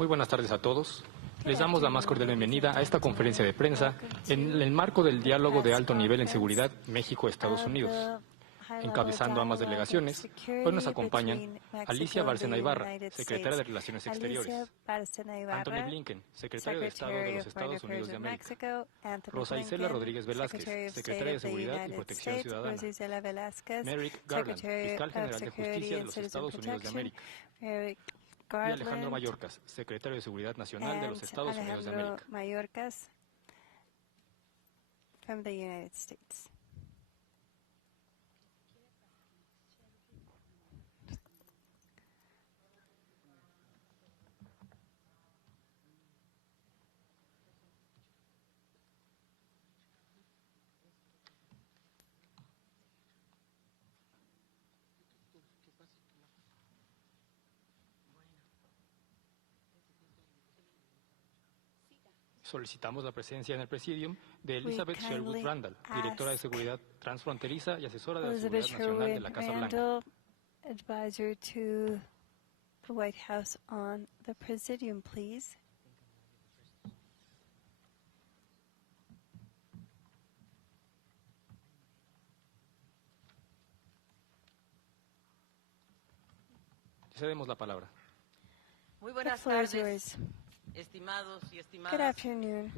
Muy buenas tardes a todos. Les damos la más cordial bienvenida a esta conferencia de prensa en el marco del diálogo de alto nivel en seguridad México-Estados Unidos. Encabezando ambas delegaciones, hoy nos acompañan Alicia Bárcena Ibarra, secretaria de Relaciones Exteriores; Antony Blinken, secretario de Estado de los Estados Unidos de América; Rosa Isela Rodríguez Velázquez, secretaria de Seguridad y Protección Ciudadana; Merrick, Garland, fiscal general de Justicia de los Estados Unidos de América; y Alejandro Mayorkas, secretario de Seguridad Nacional de los Estados Unidos de América. Mayorkas from the United States. Solicitamos la presencia en el Presidium de Elizabeth Sherwood Randall, directora de Seguridad Transfronteriza y asesora de la Seguridad Nacional de la Casa Blanca. Advisor to the White House on the Presidium, please. Cedemos la palabra. Muy buenas The floor is tardes, yours. estimados y Good estimadas afternoon,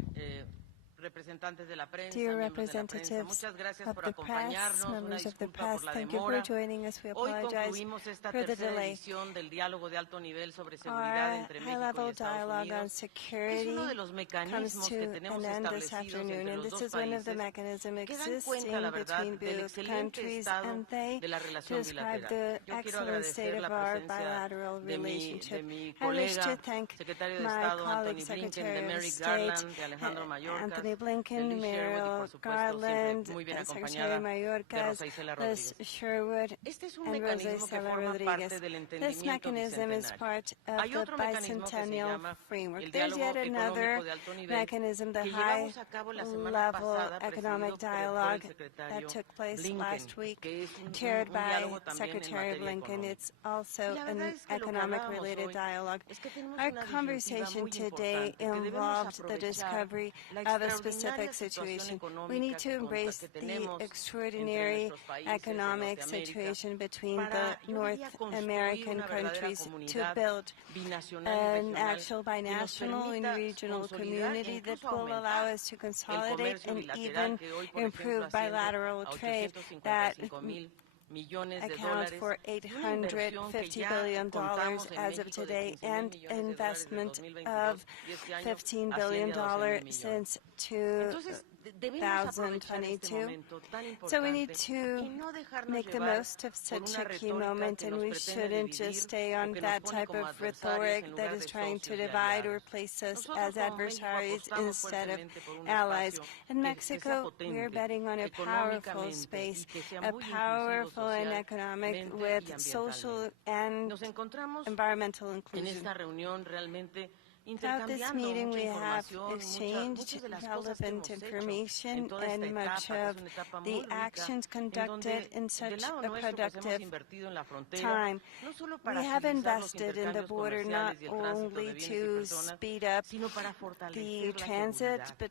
representantes de la prensa, dear miembros de la prensa. representatives Muchas gracias of por the press, acompañarnos. Una members of the disculpa press. por la Thank you for demora. joining us. We Hoy apologize concluimos esta for the tercera delay. edición del diálogo de alto nivel sobre seguridad Our entre México y high-level Estados dialogue on Unidos. Es security uno de los comes mecanismos to que an tenemos end this establecidos afternoon, entre and los this dos is one of the países mechanisms que dan existing cuenta, la verdad, between del both excelente countries, estado and they de la relación describe bilateral. the Yo quiero excellent state agradecer of la our presencia bilateral de relationship. mi I wish to colega, thank secretario de my Estado colleague, Antony Blinken, de Secretary of Merrick, State Garland, de Alejandro Mayorkas, Anthony de Blinken, Liz Sherwood y, Merrick, por supuesto, Garland, siempre muy bien Secretary acompañada de Mayorkas, Rosa Isela Liz Rodríguez. Sherwood, Este es un and Rosa mecanismo que Isela forma Rodriguez. parte del This entendimiento mechanism is bicentenario. part of Hay the otro mecanismo que se bicentennial llama framework. el There's diálogo yet another económico de alto nivel mechanism, the que llevamos a cabo la semana high-level pasada, economic presidido por el dialogue that secretario took place Blinken, last week, que es un chaired by diálogo también en Secretary materia Blinken. económica. It's also Y la an verdad es que lo que economic-related hoy dialogue. es que tenemos Our una disyuntiva conversation muy today importante que debemos involved the aprovechar discovery la of a extraordinaria specific situación situation. We económica need to embrace que the tenemos entre extraordinary nuestros países en economic Norteamérica situation between para, the yo North diría, construir American una verdadera countries to comunidad build binacional y an regional actual que nos binational and permita regional consolidar e community that incluso will allow aumentar us to el consolidate comercio and bilateral even que hoy, por ejemplo, improve asciende bilateral a trade that 855,000 millones de account dólares for y una inversión que $850 ya billion contamos en as of México de today 15,000 and millones de dólares desde investment 2022 of y este año $15 asciende billion a 12,000 millones. since Entonces, debemos aprovechar este 2022. momento tan So we need importante y to no dejarnos make the llevar most of por such una a key retórica moment, que and nos we pretende shouldn't dividir just stay o on que nos that pone type como of adversarios rhetoric en that lugar is de trying to socios y divide or aliados. place us Nosotros as como México adversaries apostamos instead of fuertemente por un allies. espacio In que sea Mexico, we are potente betting on a powerful económicamente space, y que sea a muy inclusivo powerful and economic socialmente y with social ambientalmente. and Nos encontramos environmental en inclusion. esta reunión realmente Throughout this intercambiando meeting, mucha we have información, exchanged muchas de las cosas que relevant hemos hecho en information toda esta and much etapa, que es of una etapa muy the rica, actions en conducted donde in del such lado a nuestro pues hemos productive invertido en la frontera, time. no solo We para have agilizar los invested in the intercambios border not comerciales y el tránsito de only bienes y to personas, speed up sino para the fortalecer la transit, seguridad. but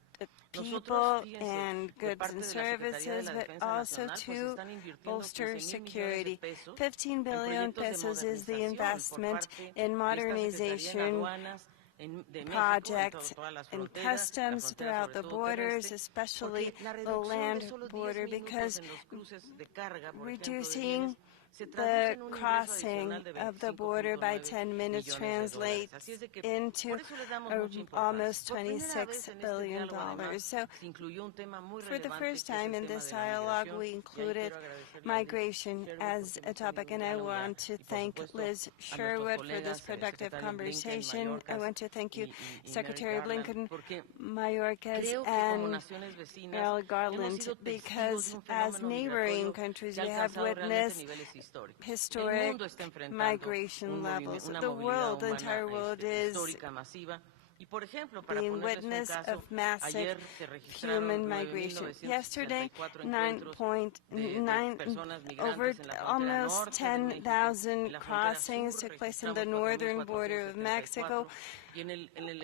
Nosotros, people fíjense, and de goods parte and de la Secretaría de services, la but Defensa also Nacional, pues to están invirtiendo bolster 15,000 millones de security. pesos 15 billion en proyectos de pesos is the modernización por investment parte in de esta Secretaría en modernization aduanas de México, en projects todas las and fronteras, la customs frontera throughout sobre the todo borders, terrestre, especially porque la the reducción de land solo 10 border, minutos because en los cruces de carga, por ejemplo, de reducing bienes, se traduce the en un ingreso crossing adicional de of the border by 10 minutes 25,9 millones de dólares. translates Así es de que into por eso le damos mucha importancia. almost Por primera vez $26 en este billion. diálogo, además, So se incluyó un tema muy for the relevante first que es time el in tema this de la dialogue, migración. we Y ahí included quiero agradecerle a Liz migration Sherwood as porque a hemos topic, tenido and un I diálogo ya, want to y por thank supuesto Liz a nuestros Sherwood for this colegas, productive secretario Blinken, conversation. I Mayorkas want to thank you, y Merrick Secretary Garland, Blinken, porque Mayorkas, creo que como and naciones vecinas hemos Garland, sido testigos de because un as fenómeno neighboring migratorio countries, que ha we have alcanzado realmente witnessed niveles históricos. El historic mundo está enfrentando migration levels. una The movilidad world, the entire humana world is histórica, masiva. Y por ejemplo, para being ponerles un witness caso, of massive ayer se registraron human migration. Yesterday, 9,964 encuentros de personas over migrantes en la frontera almost norte de México, en 10,000 la frontera crossings sur took place in the registramos northern border of 4,474 Mexico.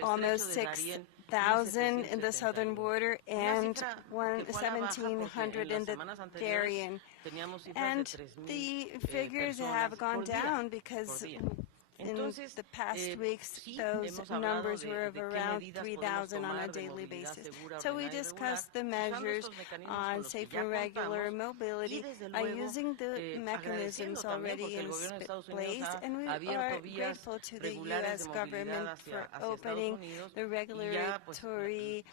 almost 6,000 in the southern border and 1,700 in the Darien. And the figures have gone down because in the past weeks, those numbers were of around 3,000 on a daily basis. So we discussed the measures on safe and regular mobility by using the mechanisms already in place, and we are grateful to the U.S. government for opening the regulatory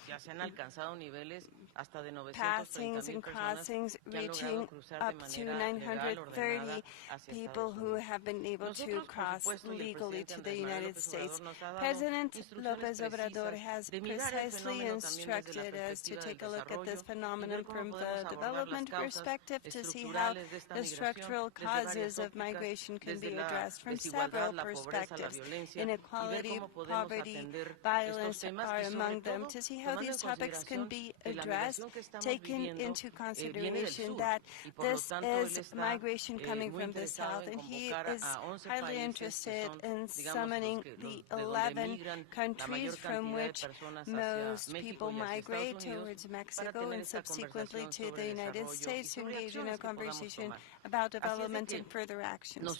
passings and crossings, reaching up to 930 people who have been able to cross legally to the United States. President López Obrador has precisely instructed us to take a look at this phenomenon from the development perspective to see how the structural causes of migration can be addressed from several perspectives. Inequality, poverty, violence are among them, to see how these topics can be addressed, taking into consideration that this is migration coming from the south, and he is highly interested in summoning the 11 countries from which most people migrate towards Mexico and subsequently to the United States to engage in a conversation about development and further actions.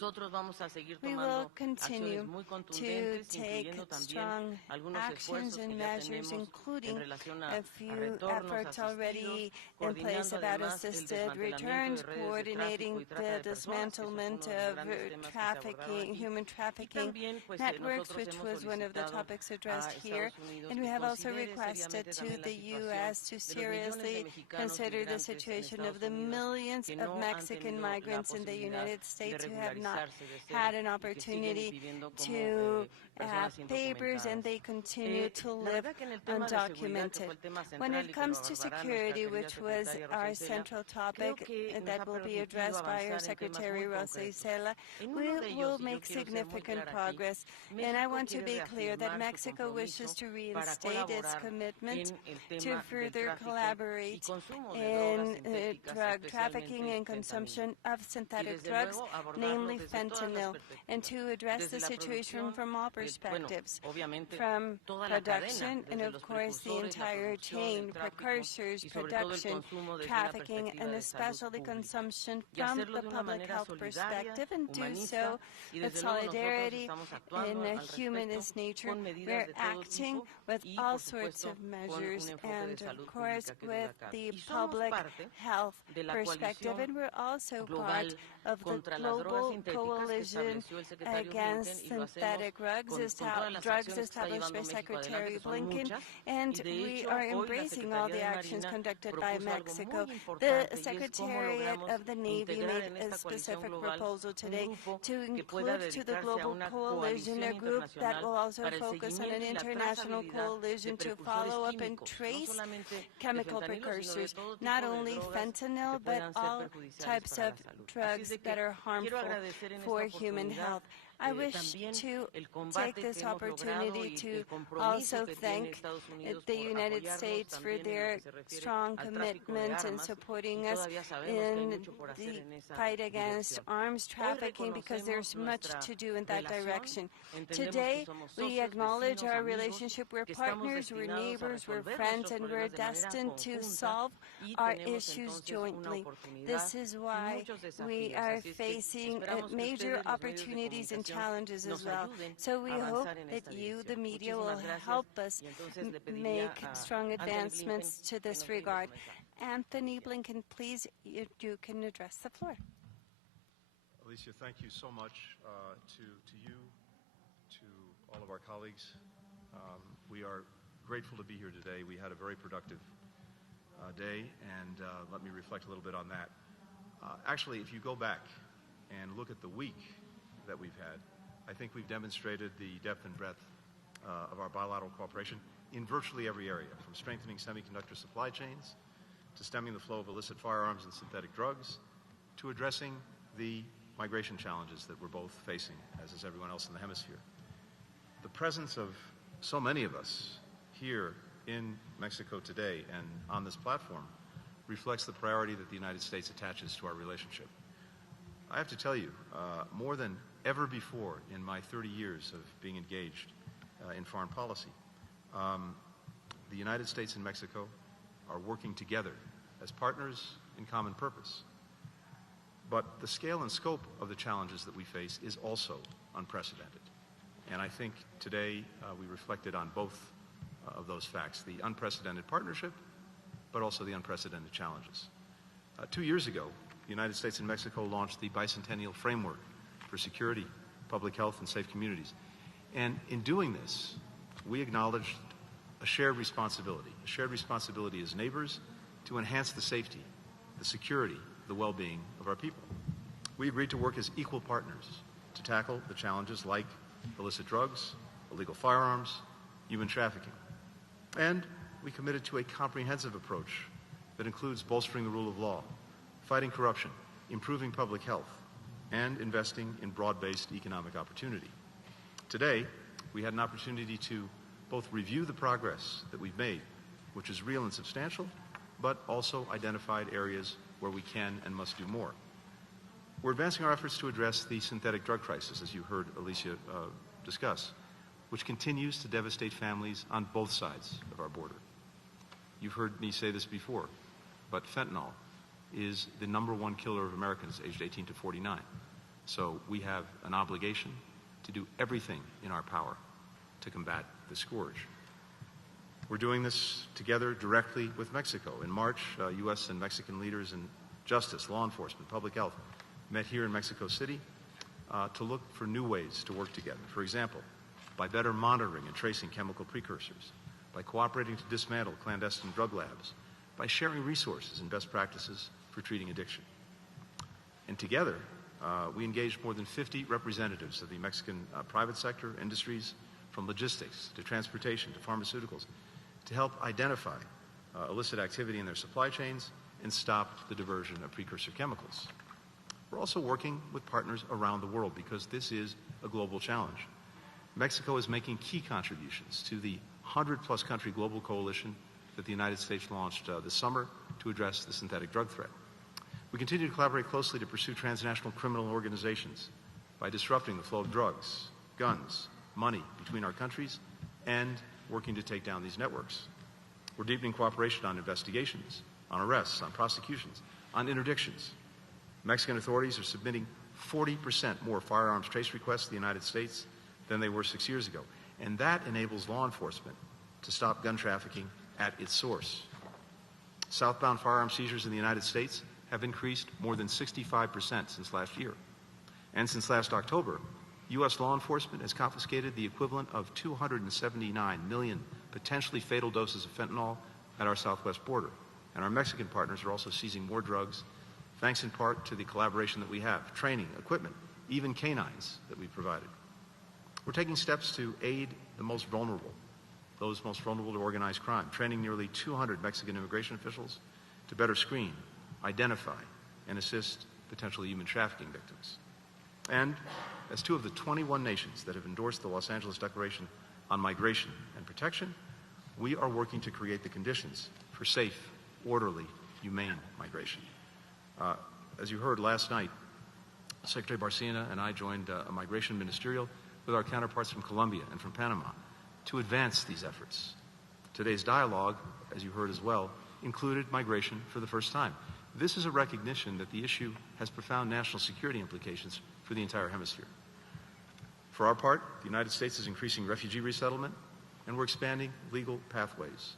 We will continue to take strong actions and measures, including a few efforts already in place about assisted returns, coordinating the dismantlement of trafficking, human trafficking networks, which was one of the topics addressed here. And we have also requested to the U.S. to seriously consider the situation of the millions of Mexican migrants in the United States who have not had an opportunity to have papers, and they continue to live undocumented. When it comes to security, which was our central topic that will be addressed by our Secretary Rosa Isela, we will make significant progress. And I want to be clear that Mexico wishes to reinstate its commitment to further collaborate in drug trafficking and consumption of synthetic drugs, namely fentanyl, and to address the situation from all perspectives, from production and, of course, the entire chain, precursors, production, trafficking, and especially consumption from the public health perspective, and do so with solidarity in a humanist nature. We're acting with all sorts of measures and, of course, with the public health perspective, and we're also part of the global coalition against synthetic drugs established by Secretary Blinken, and we are embracing all the actions conducted by Mexico. The Secretariat of the Navy made a specific proposal today to include to the global coalition a group that will also focus on an international coalition to follow up and trace chemical precursors, not only fentanyl, but all types of drugs that are harmful for human health. I wish to take this opportunity to also thank the United States for their strong commitment in supporting us in the fight against arms trafficking, because there's much to do in that direction. Today, we acknowledge our relationship. We're partners, we're neighbors, we're friends, and we're destined to solve our issues jointly. This is why we are facing major opportunities and challenges as well. So we hope that you, the media, will help us make strong advancements to this regard. Antony Blinken, please, you can address the floor. Alicia, thank you so much to you, to all of our colleagues. We are grateful to be here today. We had a very productive day, and let me reflect a little bit on that. Actually, if you go back and look at the week that we've had, I think we've demonstrated the depth and breadth of our bilateral cooperation in virtually every area, from strengthening semiconductor supply chains, to stemming the flow of illicit firearms and synthetic drugs, to addressing the migration challenges that we're both facing, as is everyone else in the hemisphere. The presence of so many of us here in Mexico today and on this platform reflects the priority that the United States attaches to our relationship. I have to tell you, more than ever before in my 30 years of being engaged in foreign policy. The United States and Mexico are working together as partners in common purpose. But the scale and scope of the challenges that we face is also unprecedented. And I think today we reflected on both of those facts, the unprecedented partnership, but also the unprecedented challenges. 2 years ago, the United States and Mexico launched the bicentennial framework for security, public health, and safe communities. And in doing this, we acknowledged a shared responsibility as neighbors to enhance the safety, the security, the well-being of our people. We agreed to work as equal partners to tackle the challenges like illicit drugs, illegal firearms, human trafficking. And we committed to a comprehensive approach that includes bolstering the rule of law, fighting corruption, improving public health, and investing in broad-based economic opportunity. Today, we had an opportunity to both review the progress that we've made, which is real and substantial, but also identified areas where we can and must do more. We're advancing our efforts to address the synthetic drug crisis, as you heard Alicia discuss, which continues to devastate families on both sides of our border. You've heard me say this before, but fentanyl is the #1 killer of Americans aged 18 to 49. So we have an obligation to do everything in our power to combat the scourge. We're doing this together directly with Mexico. In March, U.S. and Mexican leaders in justice, law enforcement, public health met here in Mexico City to look for new ways to work together. For example, by better monitoring and tracing chemical precursors, by cooperating to dismantle clandestine drug labs, by sharing resources and best practices for treating addiction. And together, we engaged more than 50 representatives of the Mexican private sector, industries, from logistics to transportation to pharmaceuticals, to help identify illicit activity in their supply chains and stop the diversion of precursor chemicals. We're also working with partners around the world because this is a global challenge. Mexico is making key contributions to the 100-plus country global coalition that the United States launched this summer to address the synthetic drug threat. We continue to collaborate closely to pursue transnational criminal organizations by disrupting the flow of drugs, guns, money between our countries, and working to take down these networks. We're deepening cooperation on investigations, on arrests, on prosecutions, on interdictions. Mexican authorities are submitting 40% more firearms trace requests to the United States than they were 6 years ago. And that enables law enforcement to stop gun trafficking at its source. Southbound firearm seizures in the United States have increased more than 65% since last year. And since last October, U.S. law enforcement has confiscated the equivalent of 279 million potentially fatal doses of fentanyl at our southwest border. And our Mexican partners are also seizing more drugs, thanks in part to the collaboration that we have, training, equipment, even canines that we've provided. We're taking steps to aid the most vulnerable, those most vulnerable to organized crime, training nearly 200 Mexican immigration officials to better screen, identify, and assist potential human trafficking victims. And as two of the 21 nations that have endorsed the Los Angeles Declaration on Migration and Protection, we are working to create the conditions for safe, orderly, humane migration. As you heard last night, Secretary Barcina and I joined a migration ministerial with our counterparts from Colombia and from Panama to advance these efforts. Today's dialogue, as you heard as well, included migration for the first time. This is a recognition that the issue has profound national security implications for the entire hemisphere. For our part, the United States is increasing refugee resettlement, and we're expanding legal pathways,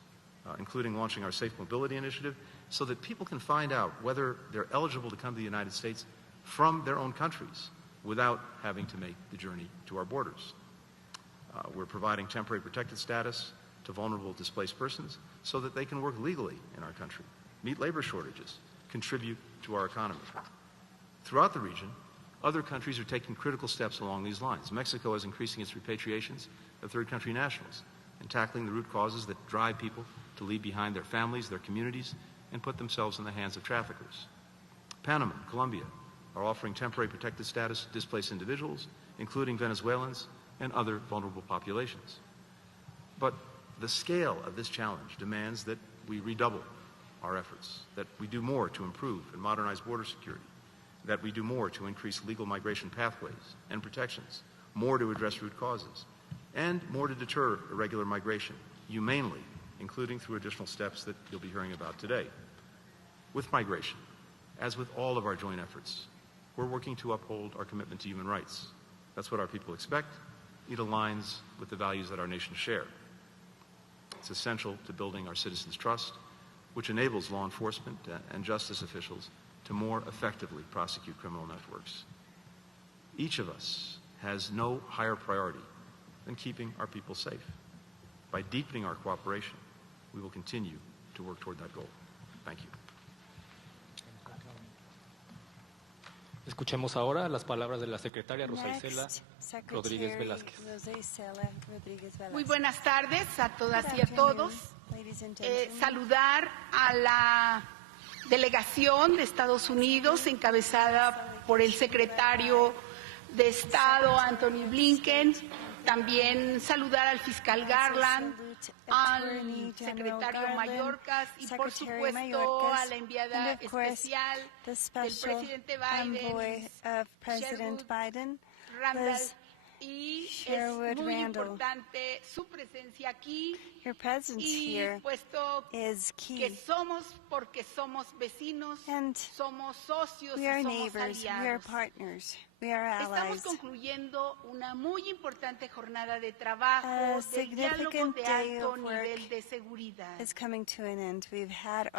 including launching our Safe Mobility Initiative, so that people can find out whether they're eligible to come to the United States from their own countries without having to make the journey to our borders. We're providing temporary protected status to vulnerable displaced persons so that they can work legally in our country, meet labor shortages, contribute to our economy. Throughout the region, other countries are taking critical steps along these lines. Mexico is increasing its repatriations of third country nationals and tackling the root causes that drive people to leave behind their families, their communities, and put themselves in the hands of traffickers. Panama and Colombia are offering temporary protected status to displaced individuals, including Venezuelans and other vulnerable populations. But the scale of this challenge demands that we redouble our efforts, that we do more to improve and modernize border security, that we do more to increase legal migration pathways and protections, more to address root causes, and more to deter irregular migration, humanely, including through additional steps that you'll be hearing about today. With migration, as with all of our joint efforts, we're working to uphold our commitment to human rights. That's what our people expect. It aligns with the values that our nation share. It's essential to building our citizens' trust, which enables law enforcement and justice officials to more effectively prosecute criminal networks. Each of us has no higher priority than keeping our people safe. By deepening our cooperation, we will continue to work toward that goal. Thank you. Escuchemos ahora las palabras de la secretaria Rosa Isela Rodríguez Velázquez. Muy buenas tardes a todas y a todos. Saludar a la delegación de Estados Unidos encabezada por el secretario de Estado Antony Blinken. También saludar al fiscal Garland, al secretario Mayorkas y por supuesto a la enviada especial del presidente Biden, Randall, y es muy importante su presencia aquí y puesto que somos porque somos vecinos, somos socios y somos aliados. Estamos concluyendo una muy importante jornada de trabajo del diálogo de alto nivel de seguridad. A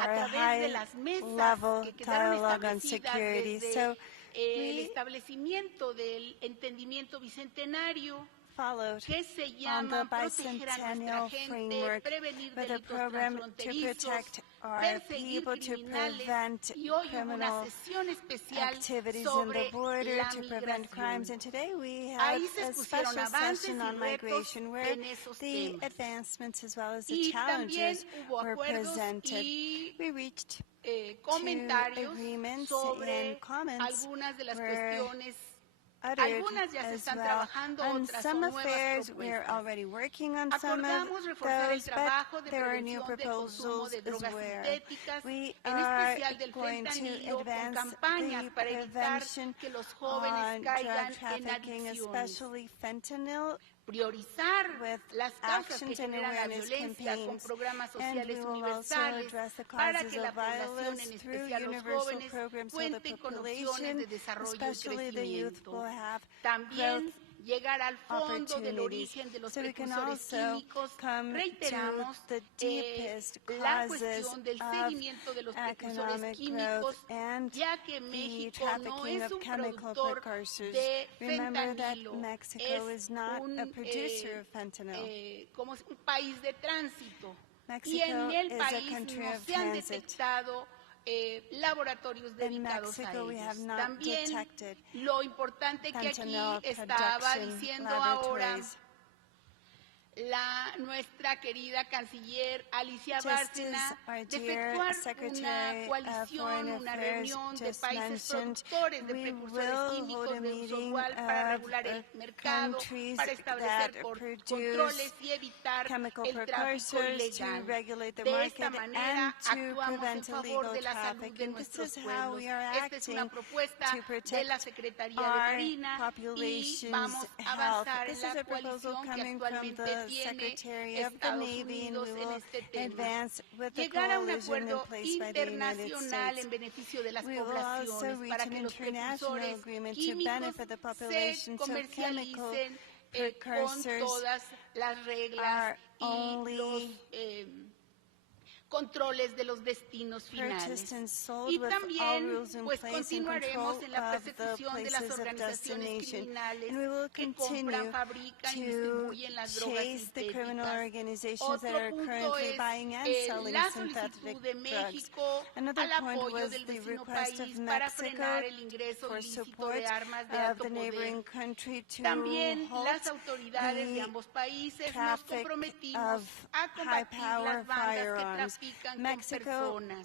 través de las mesas que quedaron establecidas desde el establecimiento del entendimiento bicentenario, que se llama proteger a nuestra gente, prevenir delitos transfronterizos, perseguir criminales, y hoy hubo una sesión especial sobre la migración. Ahí se expusieron avances y retos en esos temas. Y también hubo acuerdos y comentarios sobre algunas de las cuestiones. Algunas ya se están trabajando, otras son nuevas propuestas. Acordamos reforzar el trabajo de prevención del consumo de drogas sintéticas, en especial del fentanilo, con campañas para evitar que los jóvenes caigan en adicciones. Priorizar las causas que generan la violencia con programas sociales universales para que la población, en especial los jóvenes, cuenten con opciones de desarrollo y crecimiento. También llegar al fondo del origen de los precursores químicos. Reiteramos la cuestión del seguimiento de los precursores químicos, ya que México no es un productor de fentanilo, es como un país de tránsito. Y en el país no se han detectado laboratorios dedicados a ellos. También lo importante que aquí estaba diciendo ahora nuestra querida canciller Alicia Bárcena, de efectuar una coalición, una reunión de países productores de precursores químicos de uso dual para regular el mercado, para establecer controles y evitar el tráfico ilegal. De esta manera actuamos en favor de la salud de nuestros pueblos. Esta es una propuesta de la Secretaría de Marina y vamos a avanzar en la coalición que actualmente tiene Estados Unidos en este tema. Llegar a un acuerdo internacional en beneficio de las poblaciones para que los precursores químicos se comercialicen con todas las reglas y los controles de los destinos finales. Y también pues continuaremos en la persecución de las organizaciones criminales que compran, fabrican y distribuyen las drogas sintéticas. Otro punto es la solicitud de México al apoyo del vecino país para frenar el ingreso ilícito de armas de alto poder. También las autoridades de ambos países nos comprometimos a combatir las bandas que trafican con personas.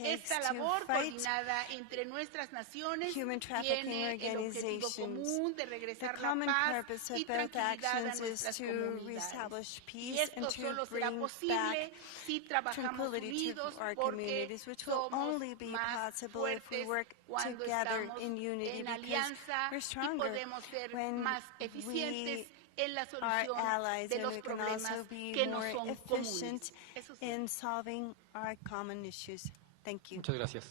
Esta labor coordinada entre nuestras naciones tiene el objetivo común de regresar la paz y tranquilidad a nuestras comunidades. Y esto solo será posible si trabajamos unidos, porque somos más fuertes cuando estamos en alianza y podemos ser más eficientes en la our solución allies, de and los we can problemas also be que nos more son efficient comunes. Eso sí. in solving our common issues. Thank you. Muchas gracias.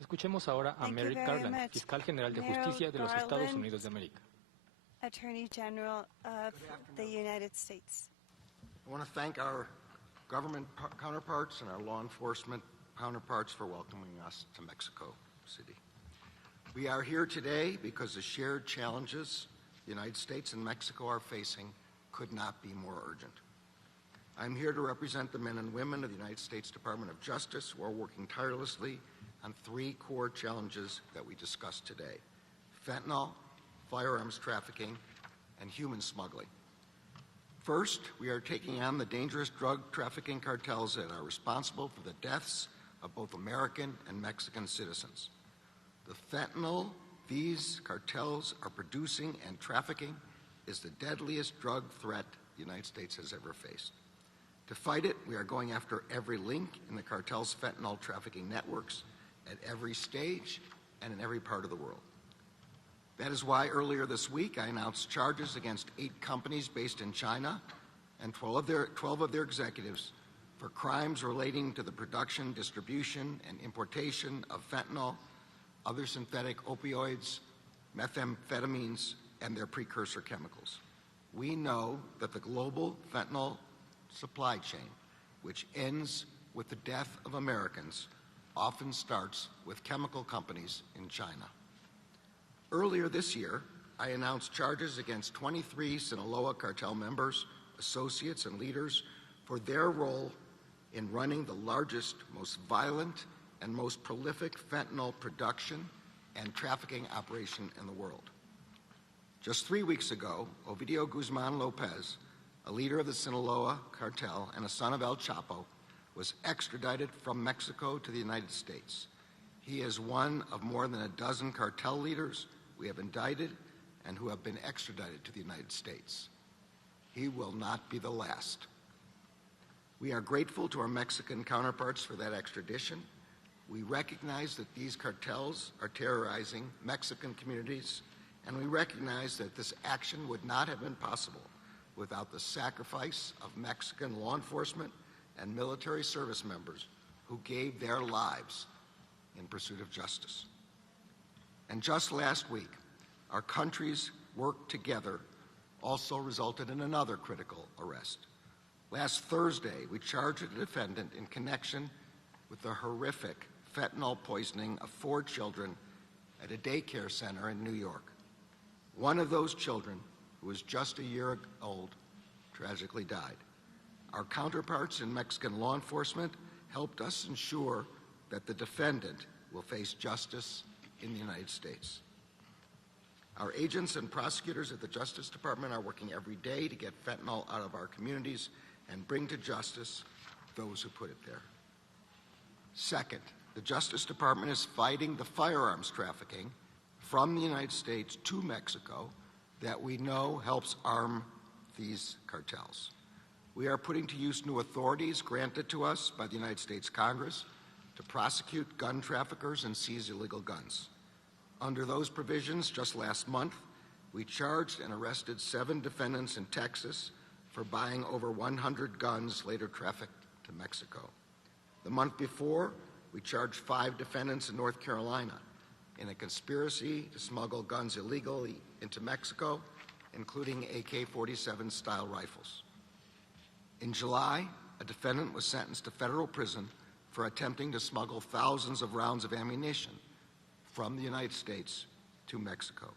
Escuchemos ahora a Thank you Merrick very Garland, much. fiscal general de Merrick justicia de los Estados Garland, Unidos de América. Attorney General of the United States. I want to thank our government counterparts and our law enforcement counterparts for welcoming us to Mexico City. We are here today because the shared challenges the United States and Mexico are facing could not be more urgent. I'm here to represent the men and women of the United States Department of Justice who are working tirelessly on three core challenges that we discussed today: fentanyl, firearms trafficking, and human smuggling. First, we are taking on the dangerous drug trafficking cartels that are responsible for the deaths of both American and Mexican citizens. The fentanyl these cartels are producing and trafficking is the deadliest drug threat the United States has ever faced. To fight it, we are going after every link in the cartel's fentanyl trafficking networks at every stage and in every part of the world. That is why earlier this week I announced charges against 8 companies based in China and 12 of their executives for crimes relating to the production, distribution, and importation of fentanyl, other synthetic opioids, methamphetamines, and their precursor chemicals. We know that the global fentanyl supply chain, which ends with the death of Americans, often starts with chemical companies in China. Earlier this year, I announced charges against 23 Sinaloa cartel members, associates, and leaders for their role in running the largest, most violent, and most prolific fentanyl production and trafficking operation in the world. Just 3 weeks ago, Ovidio Guzman Lopez, a leader of the Sinaloa cartel and a son of El Chapo, was extradited from Mexico to the United States. He is one of more than a dozen cartel leaders we have indicted and who have been extradited to the United States. He will not be the last. We are grateful to our Mexican counterparts for that extradition. We recognize that these cartels are terrorizing Mexican communities, and we recognize that this action would not have been possible without the sacrifice of Mexican law enforcement and military service members who gave their lives in pursuit of justice. And just last week, our countries work together also resulted in another critical arrest. Last Thursday, we charged a defendant in connection with the horrific fentanyl poisoning of 4 children at a daycare center in New York. One of those children, who was just a year old, tragically died. Our counterparts in Mexican law enforcement helped us ensure that the defendant will face justice in the United States. Our agents and prosecutors at the Justice Department are working every day to get fentanyl out of our communities and bring to justice those who put it there. Second, the Justice Department is fighting the firearms trafficking from the United States to Mexico that we know helps arm these cartels. We are putting to use new authorities granted to us by the United States Congress to prosecute gun traffickers and seize illegal guns. Under those provisions, just last month, we charged and arrested 7 defendants in Texas for buying over 100 guns later trafficked to Mexico. The month before, we charged 5 defendants in North Carolina in a conspiracy to smuggle guns illegally into Mexico, including AK-47 style rifles. In July, a defendant was sentenced to federal prison for attempting to smuggle thousands of rounds of ammunition from the United States to Mexico.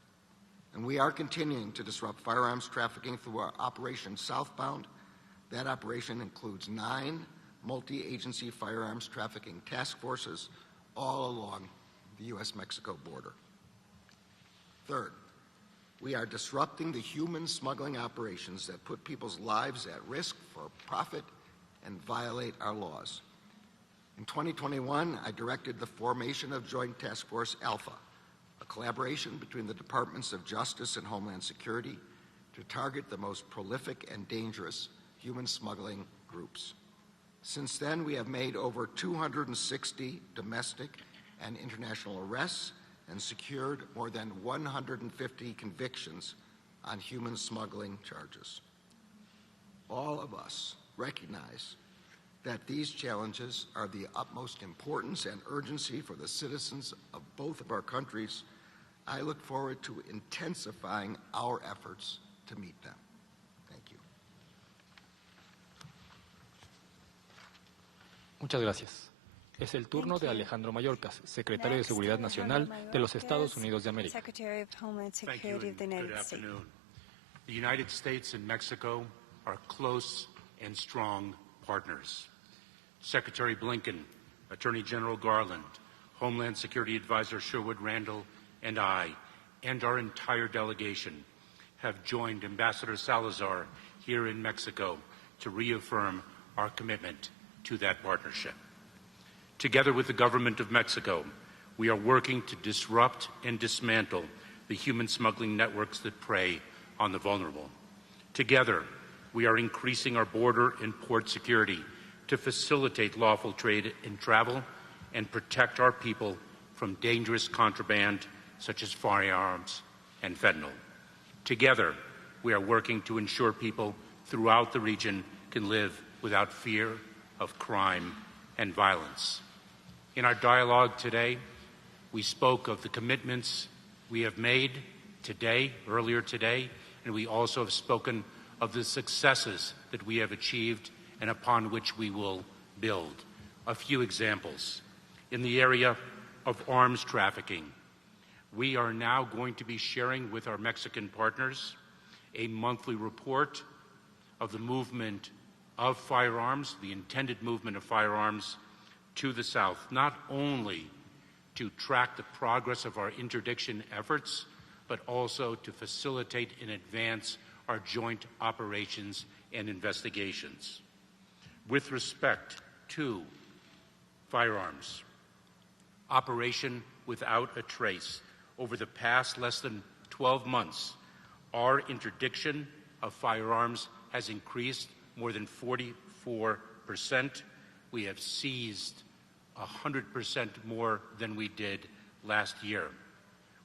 And we are continuing to disrupt firearms trafficking through our Operation Southbound. That operation includes 9 multi-agency firearms trafficking task forces all along the U.S.-Mexico border. Third, we are disrupting the human smuggling operations that put people's lives at risk for profit and violate our laws. In 2021, I directed the formation of Joint Task Force Alpha, a collaboration between the Departments of Justice and Homeland Security to target the most prolific and dangerous human smuggling groups. Since then, we have made over 260 domestic and international arrests and secured more than 150 convictions on human smuggling charges. All of us recognize that these challenges are of the utmost importance and urgency for the citizens of both of our countries. I look forward to intensifying our efforts to meet them. Thank you. Muchas gracias. Es el turno de Alejandro Mayorkas, secretario de Seguridad Nacional de los Estados Unidos de América. Secretary of Homeland Security of the United States. The United States and Mexico are close and strong partners. Secretary Blinken, Attorney General Garland, Homeland Security Advisor Sherwood Randall, and I, and our entire delegation, have joined Ambassador Salazar here in Mexico to reaffirm our commitment to that partnership. Together with the government of Mexico, we are working to disrupt and dismantle the human smuggling networks that prey on the vulnerable. Together, we are increasing our border and port security to facilitate lawful trade and travel and protect our people from dangerous contraband such as firearms and fentanyl. Together, we are working to ensure people throughout the region can live without fear of crime and violence. In our dialogue today, we spoke of the commitments we have made today, earlier today, and we also have spoken of the successes that we have achieved and upon which we will build. A few examples. In the area of arms trafficking, we are now going to be sharing with our Mexican partners a monthly report of the movement of firearms, the intended movement of firearms to the south, not only to track the progress of our interdiction efforts, but also to facilitate and advance our joint operations and investigations. With respect to firearms, Operation Without a Trace, over the past less than 12 months, our interdiction of firearms has increased more than 44%. We have seized 100% more than we did last year.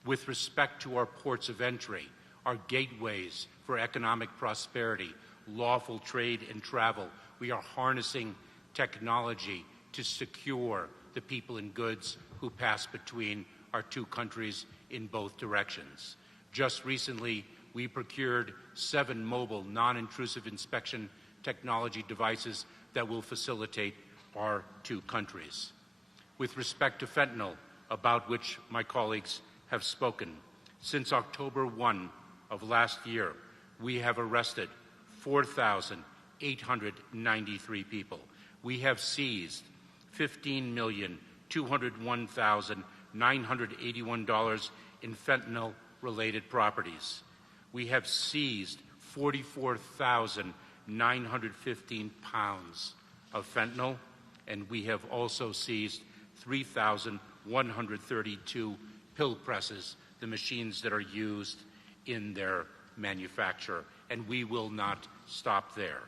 With respect to our ports of entry, our gateways for economic prosperity, lawful trade and travel, we are harnessing technology to secure the people and goods who pass between our two countries in both directions. Just recently, we procured 7 mobile, non-intrusive inspection technology devices that will facilitate our two countries. With respect to fentanyl, about which my colleagues have spoken, since October 1 of last year, we have arrested 4,893 people. We have seized $15,201,981 in fentanyl-related properties. We have seized 44,915 pounds of fentanyl, and we have also seized 3,132 pill presses, the machines that are used in their manufacture, and we will not stop there.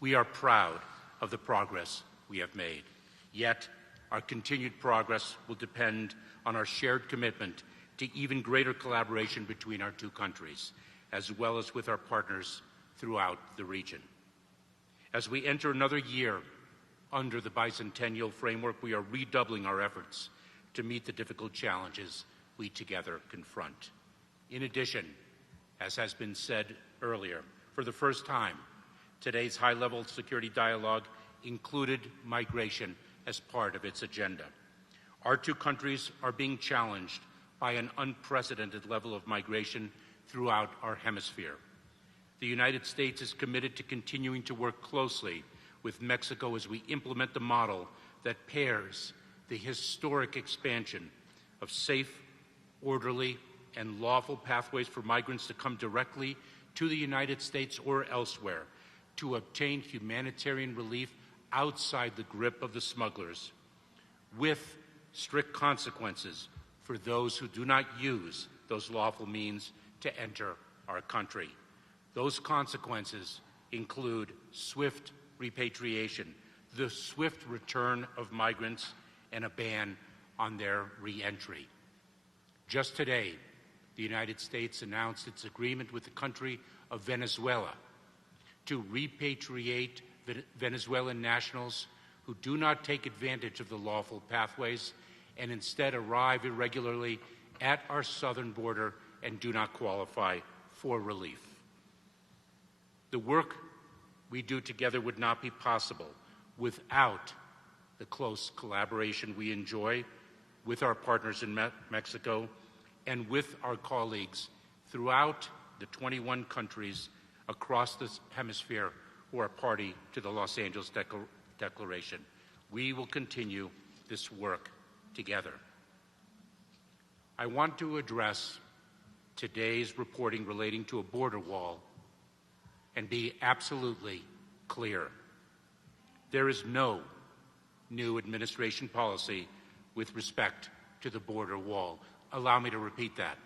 We are proud of the progress we have made, yet our continued progress will depend on our shared commitment to even greater collaboration between our two countries, as well as with our partners throughout the region. As we enter another year under the bicentennial framework, we are redoubling our efforts to meet the difficult challenges we together confront. In addition, as has been said earlier, for the first time, today's high-level security dialogue included migration as part of its agenda. Our two countries are being challenged by an unprecedented level of migration throughout our hemisphere. The United States is committed to continuing to work closely with Mexico as we implement the model that pairs the historic expansion of safe, orderly, and lawful pathways for migrants to come directly to the United States or elsewhere to obtain humanitarian relief outside the grip of the smugglers, with strict consequences for those who do not use those lawful means to enter our country. Those consequences include swift repatriation, the swift return of migrants, and a ban on their re-entry. Just today, the United States announced its agreement with the country of Venezuela to repatriate Venezuelan nationals who do not take advantage of the lawful pathways and instead arrive irregularly at our southern border and do not qualify for relief. The work we do together would not be possible without the close collaboration we enjoy with our partners in Mexico and with our colleagues throughout the 21 countries across this hemisphere who are party to the Los Angeles Declaration. We will continue this work together. I want to address today's reporting relating to a border wall and be absolutely clear. There is no new administration policy with respect to the border wall. Allow me to repeat that.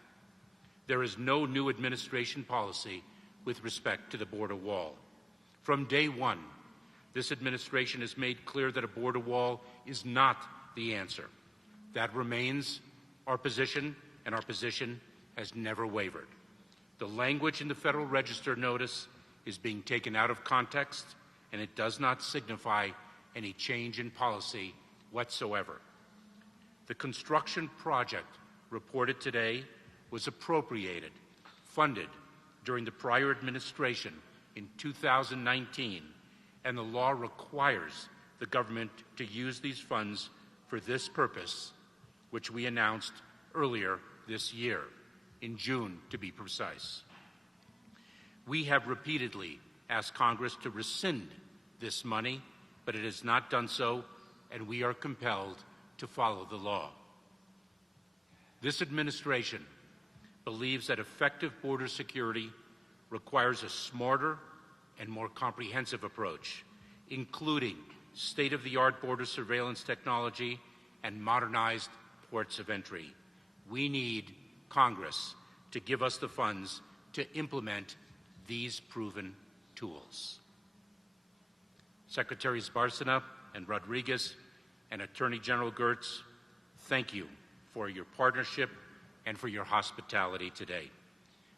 There is no new administration policy with respect to the border wall. From day one, this administration has made clear that a border wall is not the answer. That remains our position, and our position has never wavered. The language in the Federal Register notice is being taken out of context, and it does not signify any change in policy whatsoever. The construction project reported today was appropriated, funded during the prior administration in 2019, and the law requires the government to use these funds for this purpose, which we announced earlier this year, in June to be precise. We have repeatedly asked Congress to rescind this money, but it has not done so, and we are compelled to follow the law. This administration believes that effective border security requires a smarter and more comprehensive approach, including state-of-the-art border surveillance technology and modernized ports of entry. We need Congress to give us the funds to implement these proven tools. Secretaries Bárcena and Rodriguez and Attorney General Gertz, thank you for your partnership and for your hospitality today.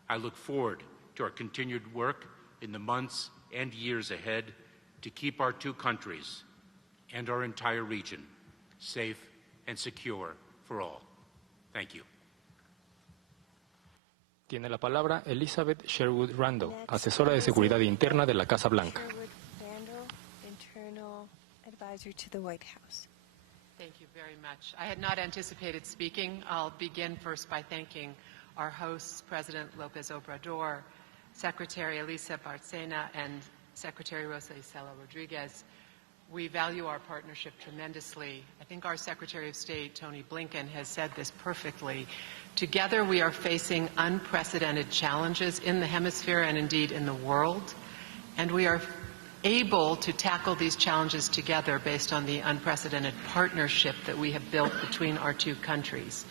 I look forward to our continued work in the months and years ahead to keep our two countries and our entire region safe and secure for all. Thank you. Tiene la palabra Elizabeth Sherwood Randall, asesora de seguridad interna de la Casa Blanca. Internal advisor to the White House. Thank you very much. I had not anticipated speaking. I'll begin first by thanking our hosts, President López Obrador, Secretary Elisa Bárcena, and Secretary Rosa Isela Rodriguez. We value our partnership tremendously. I think our Secretary of State, Tony Blinken, has said this perfectly. Together, we are facing unprecedented challenges in the hemisphere and indeed in the world, and we are able to tackle these challenges together based on the unprecedented partnership that we have built between our two countries.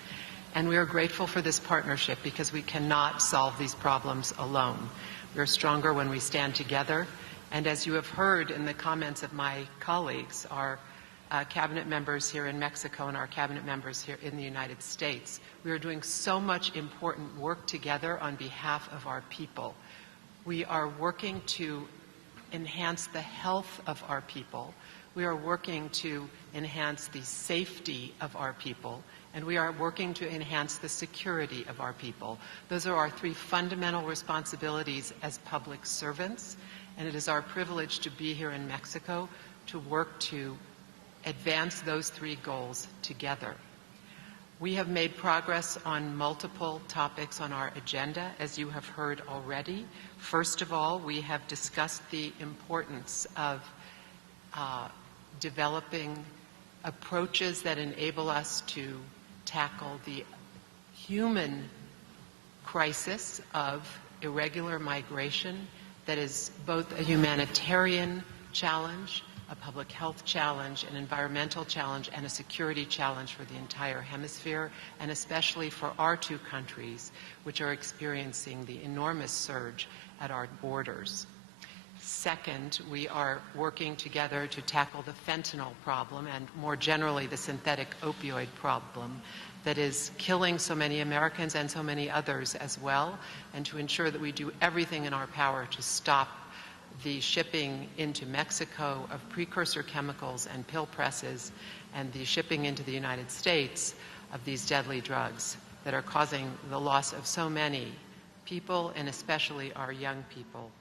And we are grateful for this partnership because we cannot solve these problems alone. We are stronger when we stand together. And as you have heard in the comments of my colleagues, our cabinet members here in Mexico and our cabinet members here in the United States, we are doing so much important work together on behalf of our people. We are working to enhance the health of our people. We are working to enhance the safety of our people. And we are working to enhance the security of our people. Those are our three fundamental responsibilities as public servants. And it is our privilege to be here in Mexico to work to advance those three goals together. We have made progress on multiple topics on our agenda, as you have heard already. First of all, we have discussed the importance of developing approaches that enable us to tackle the human crisis of irregular migration that is both a humanitarian challenge, a public health challenge, an environmental challenge, and a security challenge for the entire hemisphere, and especially for our two countries, which are experiencing the enormous surge at our borders. Second, we are working together to tackle the fentanyl problem and more generally the synthetic opioid problem that is killing so many Americans and so many others as well, and to ensure that we do everything in our power to stop the shipping into Mexico of precursor chemicals and pill presses and the shipping into the United States of these deadly drugs that are causing the loss of so many people and especially our young people.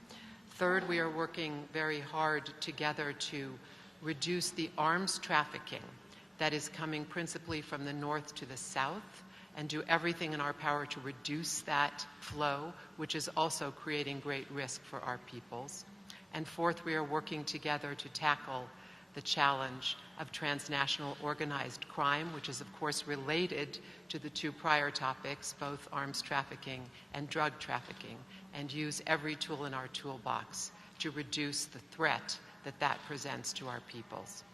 Third, we are working very hard together to reduce the arms trafficking that is coming principally from the north to the south and do everything in our power to reduce that flow, which is also creating great risk for our peoples. And fourth, we are working together to tackle the challenge of transnational organized crime, which is of course related to the two prior topics, both arms trafficking and drug trafficking, and use every tool in our toolbox to reduce the threat that that presents to our peoples.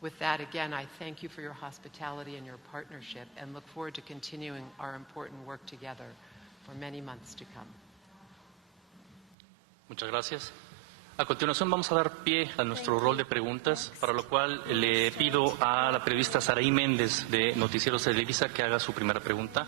With that, again, I thank you for your hospitality and your partnership and look forward to continuing our important work together for many months to come. Muchas gracias. A continuación vamos a dar pie a nuestro rol de preguntas, para lo cual le pido a la periodista Saraí Méndez de Noticieros Televisa que haga su primera pregunta.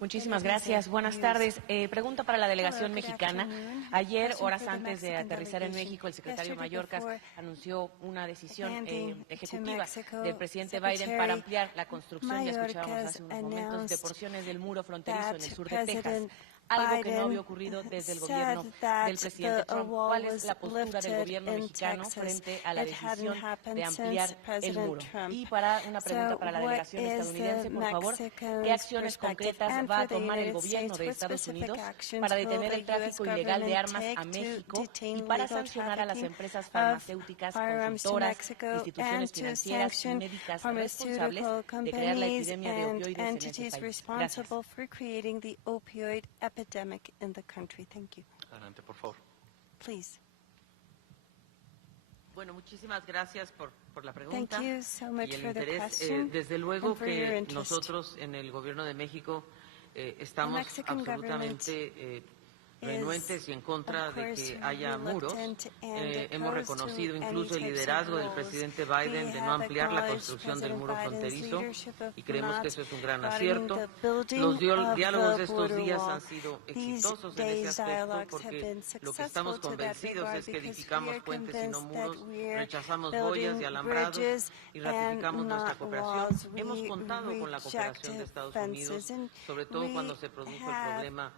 Muchísimas gracias. Buenas tardes. Pregunta para la delegación mexicana. Ayer, horas antes de aterrizar en México, el secretario Mayorkas anunció una decisión ejecutiva del presidente Biden para ampliar la construcción, ya escuchábamos hace unos momentos, de porciones del muro fronterizo en el sur de Texas. Algo que no había ocurrido desde el gobierno del presidente Trump. ¿Cuál es la postura del gobierno mexicano frente a la decisión de ampliar el muro? Y para una pregunta para la delegación estadounidense, por favor, ¿qué acciones concretas va a tomar el gobierno de Estados Unidos para detener el tráfico ilegal de armas a México y para sancionar a las empresas farmacéuticas, consultoras, instituciones financieras y médicas responsables de crear la epidemia de opioides en este país? Gracias. Epidemic in the country. Thank you. Adelante, por favor. Please. Bueno, muchísimas gracias por la pregunta. Thank you so much y el for the interés. question. Desde luego que interest. nosotros en el Gobierno de México estamos absolutamente renuentes y en contra de que haya muros. Hemos reconocido incluso el liderazgo del presidente Biden de no ampliar la construcción del muro fronterizo y creemos que eso es un gran acierto. Los diálogos de estos días han sido exitosos en ese aspecto porque lo que estamos convencidos es que edificamos puentes y no muros, rechazamos boyas y alambrados y ratificamos nuestra cooperación. Hemos contado con la cooperación de Estados Unidos, sobre todo cuando se produjo el problema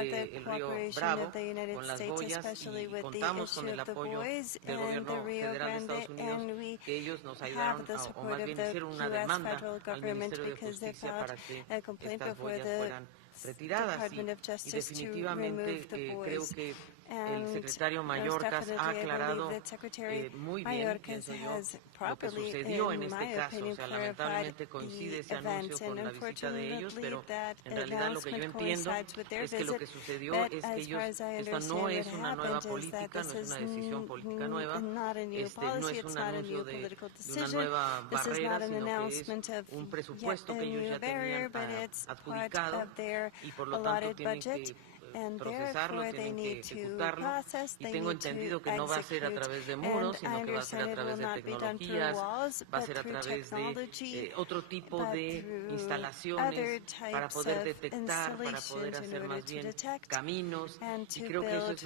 del río Bravo con las boyas y contamos con el apoyo del gobierno federal de Estados Unidos, que ellos nos ayudaron o más bien hicieron una demanda al Ministerio de Justicia para que estas boyas fueran retiradas y definitivamente creo que el secretario Mayorkas ha aclarado muy bien, pienso yo, lo que sucedió en este caso. O sea, lamentablemente coincide ese anuncio con la visita de ellos, pero en realidad lo que yo entiendo es que lo que sucedió es que ellos, esta no es una nueva política, no es una decisión política nueva, no es un anuncio de una nueva barrera, sino que es un presupuesto que ellos ya tenían adjudicado y por lo tanto tienen que procesarlo, tienen que ejecutarlo y tengo entendido que no va a ser a través de muros, sino que va a ser a través de tecnologías, va a ser a través de otro tipo de instalaciones para poder detectar, para poder hacer más bien caminos y creo que eso es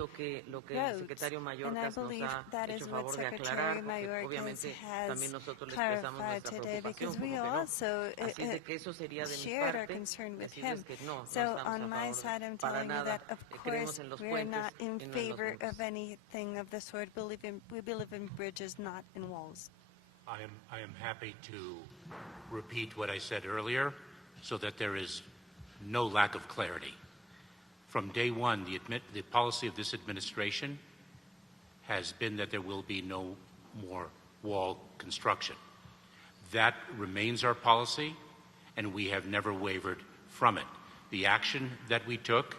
lo que el secretario Mayorkas nos ha hecho favor de aclarar, porque obviamente también nosotros le expresamos nuestra preocupación como que no. Así de que eso sería de mi parte, decirles que no estamos a favor para nada. Of course, we are not in favor of anything of the sort. We believe in bridges, not in walls. I am happy to repeat what I said earlier so that there is no lack of clarity. From day one, the policy of this administration has been that there will be no more wall construction. That remains our policy, and we have never wavered from it. The action that we took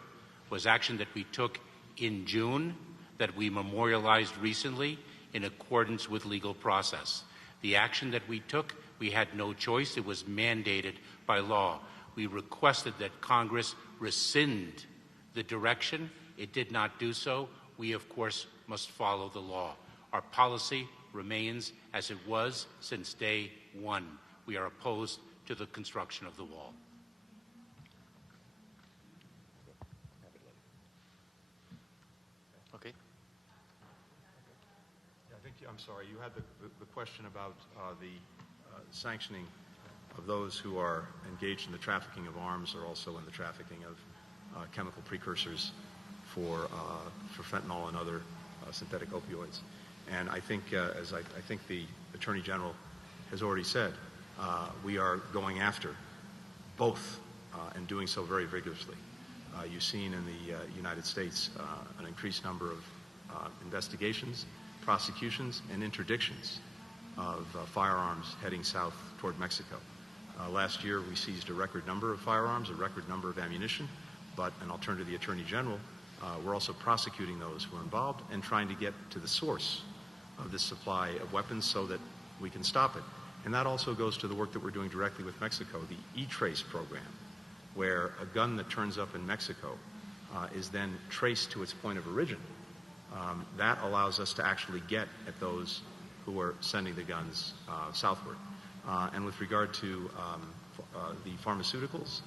was action that we took in June that we memorialized recently in accordance with legal process. The action that we took, we had no choice. It was mandated by law. We requested that Congress rescind the direction. It did not do so. we, of course, must follow the law. Our policy remains as it was since day one. We are opposed to the construction of the wall. Okay. Yeah, I'm sorry, you had the question about the sanctioning of those who are engaged in the trafficking of arms or also in the trafficking of chemical precursors for fentanyl and other synthetic opioids. And I think, as I think the Attorney General has already said, we are going after both and doing so very vigorously. You've seen in the United States an increased number of investigations, prosecutions, and interdictions of firearms heading south toward Mexico. Last year, we seized a record number of firearms, a record number of ammunition, but, and I'll turn to the Attorney General, we're also prosecuting those who are involved and trying to get to the source of this supply of weapons so that we can stop it. And that also goes to the work that we're doing directly with Mexico, the E-Trace program, where a gun that turns up in Mexico is then traced to its point of origin. That allows us to actually get at those who are sending the guns southward. And with regard to the pharmaceuticals,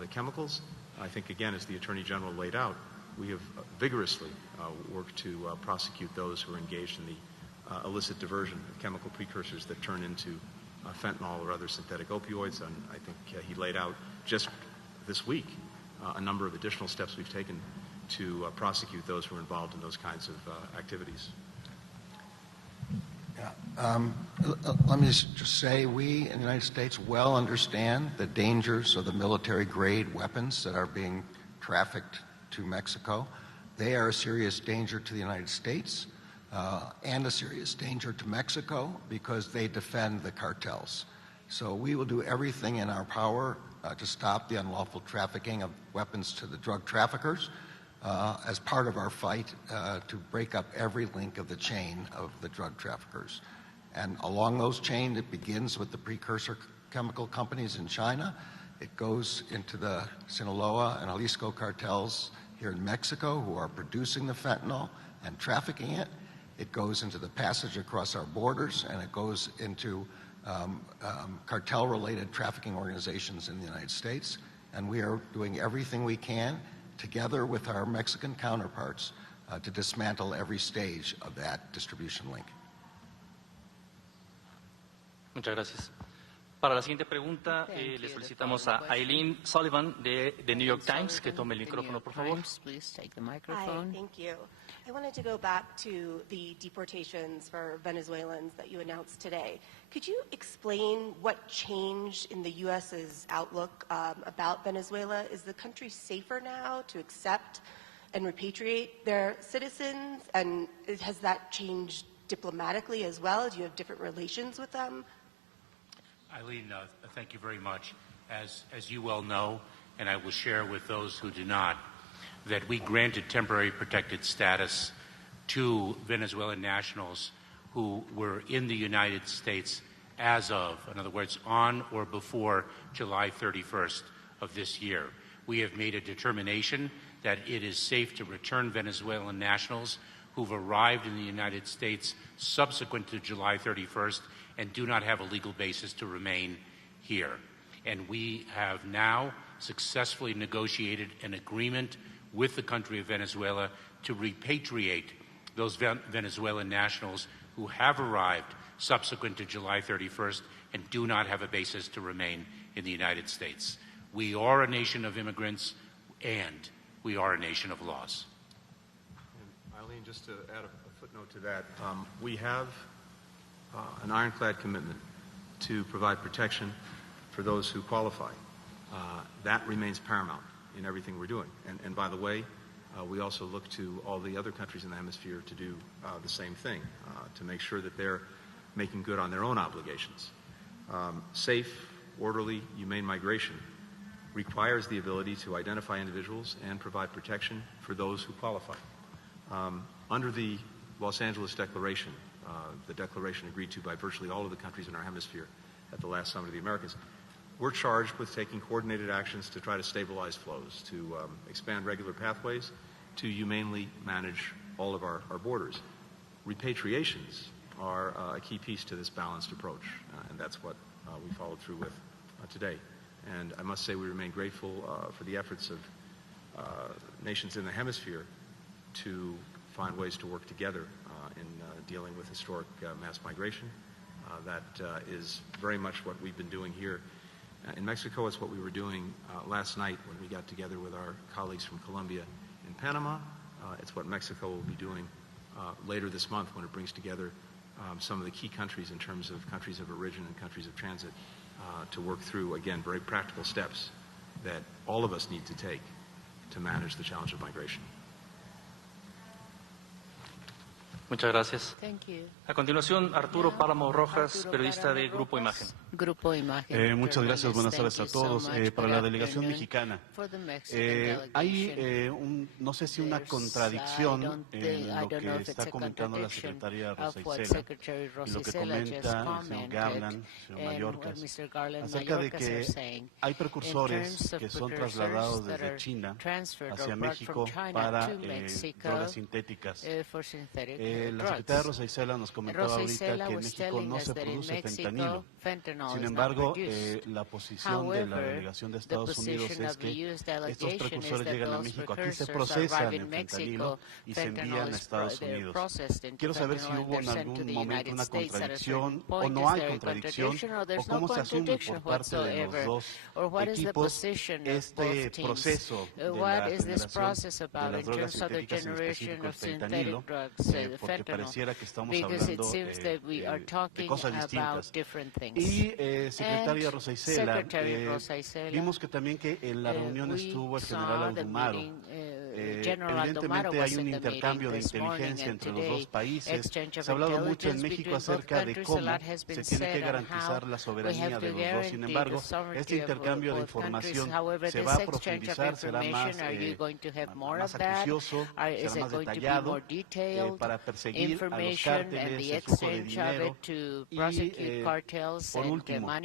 the chemicals, I think, again, as the Attorney General laid out, we have vigorously worked to prosecute those who are engaged in the illicit diversion of chemical precursors that turn into fentanyl or other synthetic opioids. And I think he laid out just this week a number of additional steps we've taken to prosecute those who are involved in those kinds of activities. Yeah. Let me just say, we in the United States well understand the dangers of the military-grade weapons that are being trafficked to Mexico. They are a serious danger to the United States and a serious danger to Mexico because they defend the cartels. So we will do everything in our power to stop the unlawful trafficking of weapons to the drug traffickers as part of our fight to break up every link of the chain of the drug traffickers. And along those chains, it begins with the precursor chemical companies in China. It goes into the Sinaloa and Jalisco cartels here in Mexico who are producing the fentanyl and trafficking it. It goes into the passage across our borders, and it goes into cartel-related trafficking organizations in the United States. And we are doing everything we can, together with our Mexican counterparts, to dismantle every stage of that distribution link. Muchas gracias. Para la siguiente pregunta, le solicitamos a Eileen Sullivan de The New York Times que tome el micrófono, por favor. Hi, thank you. I wanted to go back to the deportations for Venezuelans that you announced today. Could you explain what changed in the U.S.'s outlook about Venezuela? Is the country safer now to accept and repatriate their citizens? And has that changed diplomatically as well? Do you have different relations with them? Eileen, thank you very much. As you well know, and I will share with those who do not, that we granted temporary protected status to Venezuelan nationals who were in the United States as of, in other words, on or before July 31st of this year. We have made a determination that it is safe to return Venezuelan nationals who've arrived in the United States subsequent to July 31st and do not have a legal basis to remain here. And we have now successfully negotiated an agreement with the country of Venezuela to repatriate those Venezuelan nationals who have arrived subsequent to July 31st and do not have a basis to remain in the United States. We are a nation of immigrants, and we are a nation of laws. And Eileen, just to add a footnote to that, we have an ironclad commitment to provide protection for those who qualify. That remains paramount in everything we're doing. And by the way, we also look to all the other countries in the hemisphere to do the same thing, to make sure that they're making good on their own obligations. Safe, orderly, humane migration requires the ability to identify individuals and provide protection for those who qualify. Under the Los Angeles Declaration, the declaration agreed to by virtually all of the countries in our hemisphere at the last Summit of the Americas, we're charged with taking coordinated actions to try to stabilize flows, to expand regular pathways, to humanely manage all of our borders. Repatriations are a key piece to this balanced approach, and that's what we followed through with today. And I must say we remain grateful for the efforts of nations in the hemisphere to find ways to work together in dealing with historic mass migration. That is very much what we've been doing here in Mexico. It's what we were doing last night when we got together with our colleagues from Colombia and Panama. It's what Mexico will be doing later this month when it brings together some of the key countries in terms of countries of origin and countries of transit to work through, again, very practical steps that all of us need to take to manage the challenge of migration. Muchas gracias. Thank you. A continuación, Arturo Páramo Rojas, periodista de Grupo Imagen. Grupo Imagen. Muchas gracias, buenas tardes a todos. Para la delegación mexicana, hay no sé si una contradicción en lo que está comentando la secretaria Rosa Isela y lo que comenta el señor Garland, el señor Mayorkas, acerca de que hay precursores que son trasladados desde China hacia México para drogas sintéticas. La secretaria Rosa Isela nos comentaba ahorita que en México no se produce fentanilo. Sin embargo, la posición de la delegación de Estados Unidos es que estos precursores llegan a México, aquí se procesan en fentanilo y se envían a Estados Unidos. Quiero saber si hubo en algún momento una contradicción o no hay contradicción o cómo se asume por parte de los dos equipos este proceso de la generación de las drogas sintéticas, en específico el fentanilo, porque pareciera que estamos hablando de cosas distintas. Y secretaria Rosa Isela, vimos que también que en la reunión estuvo el general Aldumaro. Evidentemente hay un intercambio de inteligencia entre los dos países. Se ha hablado mucho en México acerca de cómo se tiene que garantizar la soberanía de los dos. Sin embargo, este intercambio de información se va a profundizar, será más acucioso, será más detallado para perseguir a los cárteles, el flujo de dinero y, por último, para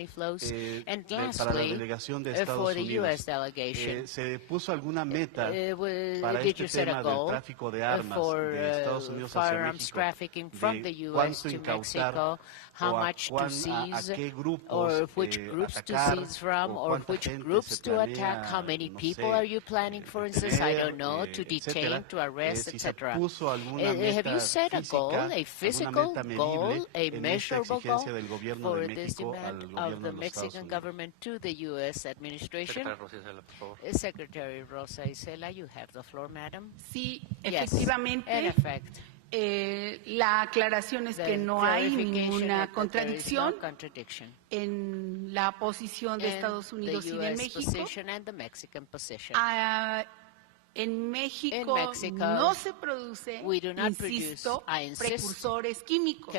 la delegación de Estados Unidos, ¿se puso alguna meta para este tema del tráfico de armas de Estados Unidos hacia México, de cuánto incautar how much to seize, or which groups to seize from, or which groups to attack, how many people are you planning, for instance, I don't know, to detain, to arrest, etc. Have you set a goal, a physical goal, a measurable goal for this demand of the Mexican government to the U.S. administration? Secretary Rosa Isela, you have the floor, madam. Sí, efectivamente. Yes, in effect. La aclaración es que no hay ninguna contradicción en la posición de Estados Unidos y de México. En México no se produce, insisto, precursores químicos.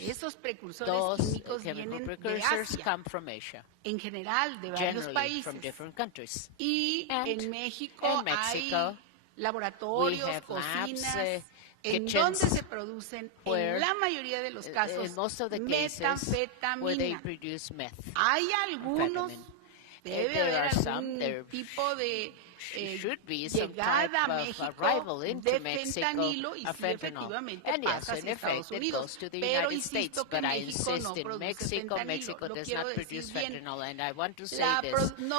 Esos precursores químicos vienen de Asia, en general de varios países. Y en México hay laboratorios, cocinas, en donde se producen, en la mayoría de los casos, metanfetamina. Hay algunos, debe haber algún tipo de llegada a México de fentanilo y sí, efectivamente pasa hacia Estados Unidos, pero insisto que México no produce fentanilo, lo quiero decir bien. No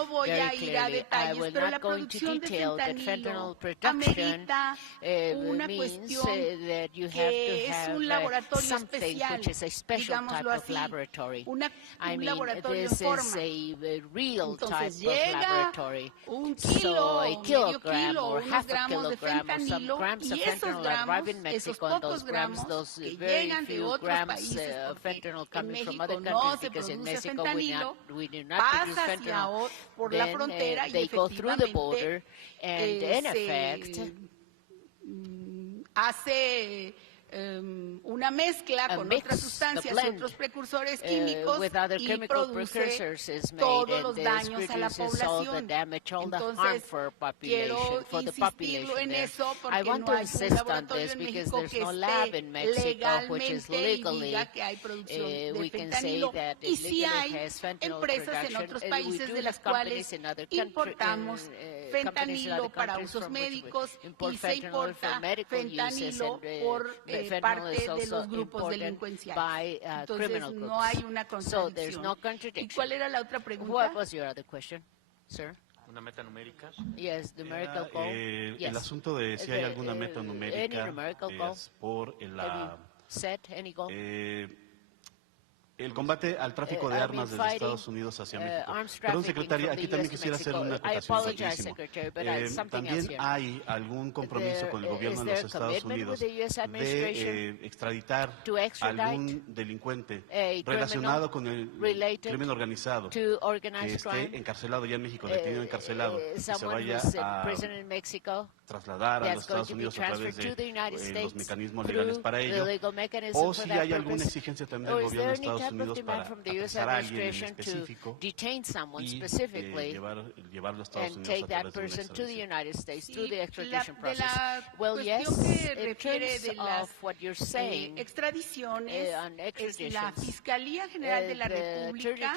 voy a ir a detalles, pero la producción de fentanilo amerita una cuestión que es un laboratorio especial, digámoslo así, un laboratorio de forma. Entonces llega un kilo, medio kilo o unos gramos de fentanilo y esos gramos, esos pocos gramos que llegan de otros países, porque en México no se produce fentanilo, pasa por la frontera y efectivamente hace una mezcla con otras sustancias, otros precursores químicos y produce todos los daños a la población. Entonces, quiero insistirlo en eso porque no hay un laboratorio en México que esté legalmente y diga que hay producción de fentanilo. Y sí hay empresas en otros países de las cuales importamos fentanilo para usos médicos y se importa fentanilo por parte de los grupos delincuenciales. Entonces no hay una contradicción. ¿Y cuál era la otra pregunta? What was your other question, sir? ¿Una meta numérica? Yes, numerical goal. El asunto de si hay alguna meta numérica por la... Set any goal? El combate al tráfico de armas desde Estados Unidos hacia México. Perdón, secretaria, aquí también quisiera hacer una acotación rapidísimo. También hay algún compromiso con el gobierno de los Estados Unidos de extraditar a algún delincuente relacionado con el crimen organizado que esté encarcelado ya en México, detenido encarcelado, que se vaya a trasladar a los Estados Unidos a través de los mecanismos legales para ello, o si hay alguna exigencia también del gobierno de Estados Unidos para apresar a alguien en específico y llevarlo a Estados Unidos a través de una extradición. De la cuestión que refiere de las extradiciones, es la Fiscalía General de la República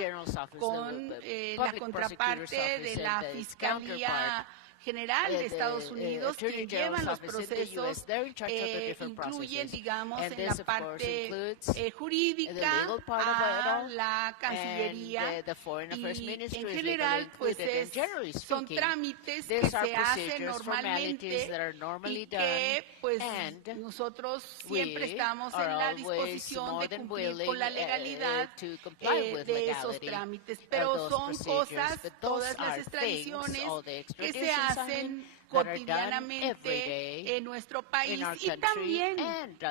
con la contraparte de la Fiscalía General de Estados Unidos, quien llevan los procesos, incluyen, digamos, en la parte jurídica a la Cancillería y en general, pues son trámites que se hacen normalmente y que, pues, nosotros siempre estamos en la disposición de cumplir con la legalidad de esos trámites, pero son cosas, todas las extradiciones que se hacen cotidianamente en nuestro país y también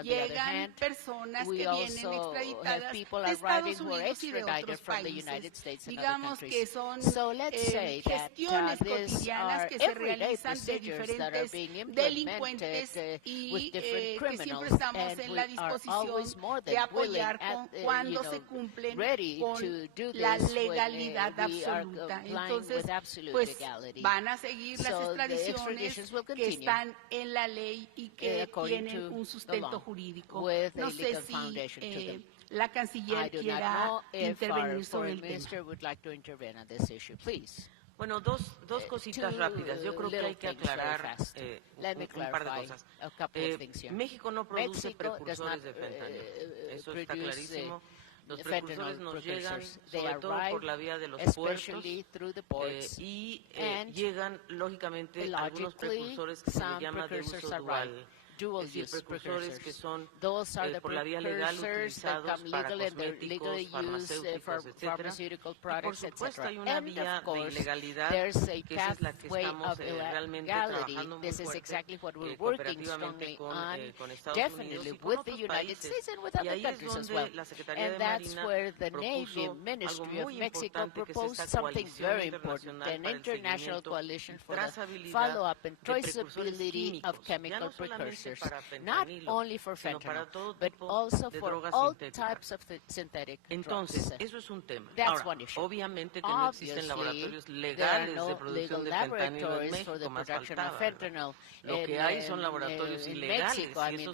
llegan personas que vienen extraditadas de Estados Unidos y de otros países. Digamos que son gestiones cotidianas que se realizan de diferentes delincuentes y que siempre estamos en la disposición de apoyar cuando se cumplen con la legalidad absoluta. Entonces, pues van a seguir las extradiciones que están en la ley y que tienen un sustento jurídico. No sé si la canciller quiera intervenir sobre el tema. Bueno, dos cositas rápidas. Yo creo que hay que aclarar un par de cosas. México no produce precursores de fentanilo. Eso está clarísimo. Los precursores nos llegan sobre todo por la vía de los puertos y llegan, lógicamente, algunos precursores que se le llama de uso dual. Es decir, precursores que son por la vía legal utilizados para cosméticos, farmacéuticos, etc. Y por supuesto hay una vía de ilegalidad, que esa es la que estamos realmente trabajando muy fuerte, cooperativamente con Estados Unidos y con otros países. Y ahí es donde la Secretaría de Marina propuso algo muy importante, que es esta coalición internacional para el seguimiento y trazabilidad de precursores químicos, ya no solamente not only for fentanyl, but also for all types of synthetic drugs. Entonces, eso es un tema. Ahora, obviamente que no existen laboratorios legales de producción de fentanilo en México, más faltaba. Lo que hay son laboratorios ilegales, y eso sí es lo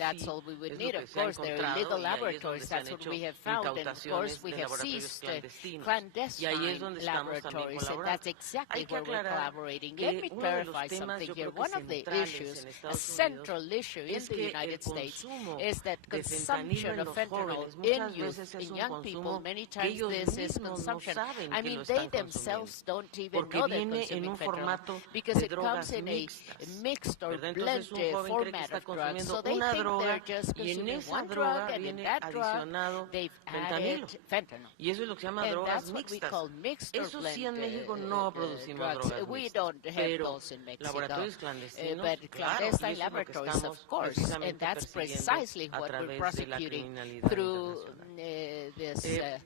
que se ha encontrado, y ahí es donde se han hecho incautaciones de laboratorios clandestinos. Y ahí es donde estamos también colaborando. Hay que aclarar que uno de los temas, yo creo que centrales en Estados Unidos, es que el consumo de fentanilo en los jóvenes muchas veces es un consumo que ellos mismos no saben que lo están consumiendo, porque viene en un formato de drogas mixtas, ¿verdad? Entonces un joven cree que está consumiendo una droga y en esa droga viene adicionado fentanilo. Y eso es lo que se llama drogas mixtas. Eso sí, en México no producimos drogas mixtas, pero laboratorios clandestinos, claro, y eso es lo que estamos precisamente persiguiendo a través de la criminalidad internacional.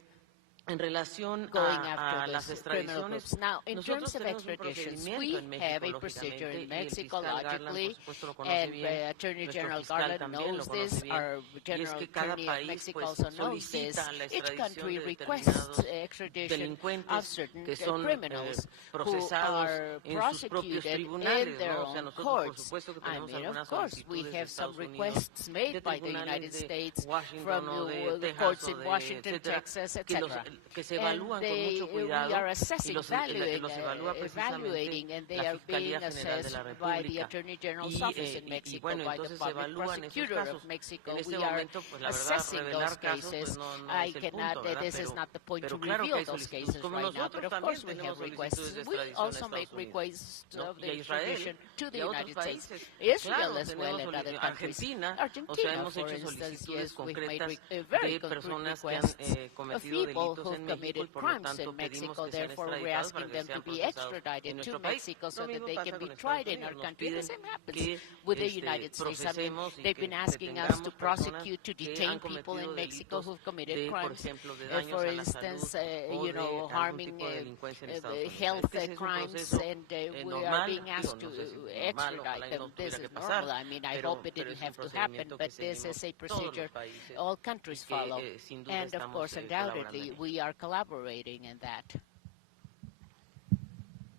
En relación a las extradiciones, nosotros tenemos un procedimiento en México, lógicamente, y el fiscal Garland, por supuesto, lo conoce bien, nuestro fiscal también lo conoce bien, y es que cada país pues, solicita la extradición de determinados delincuentes que son procesados en sus propios tribunales, ¿no? O sea, nosotros, por supuesto, que tenemos algunas solicitudes de Estados Unidos, de tribunales de Washington o de Texas o de etcétera, que que se evalúan con mucho cuidado y los evalúa precisamente la Fiscalía General de la República. Y bueno, entonces se evalúan esos casos. En este momento, pues la verdad, revelar casos pues no es el punto, ¿verdad? Pero claro que hay solicitudes, como nosotros también tenemos solicitudes de extradición a Estados Unidos, ¿no? Y a Israel y a otros países. Claro, tenemos Argentina, o sea, hemos hecho solicitudes concretas de personas que han cometido delitos en México y por lo tanto pedimos que sean extraditados para que sean procesados en nuestro país. Lo mismo pasa con Estados Unidos, nos piden que procesemos y que detengamos personas que han cometido delitos de, por ejemplo, de daños a la salud o de algún tipo de delincuencia en Estados Unidos. Este es un proceso normal, digo, no sé si normal, ojalá y no tuviera que pasar, pero es un procedimiento que seguimos todos los países y que sin duda estamos colaborando en ello.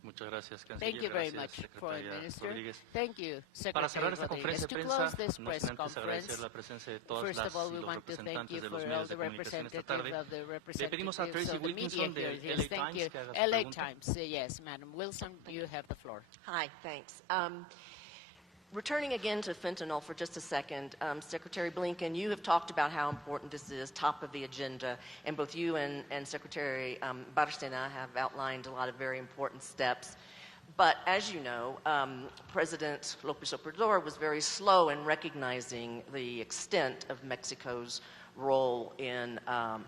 Muchas gracias, canciller. Thank you very much, Foreign Minister. Thank you, Secretary Para cerrar esta conferencia de prensa, Rodriguez. To close this no press sin antes conference, agradecer la presencia de todas first las of all, y we los want to thank representantes you de for los all medios the de comunicación esta tarde. representatives Le pedimos a of Tracy the media Wilkinson here. del Yes, LA thank you. Times que haga su LA pregunta. Times, yes, Madam Wilson, you have the floor. Hi, thanks. Returning again to fentanyl for just a second, Secretary Blinken, you have talked about how important this is, top of the agenda, and both you and Secretary Bárcena have outlined a lot of very important steps. But as you know, President López Obrador was very slow in recognizing the extent of Mexico's role in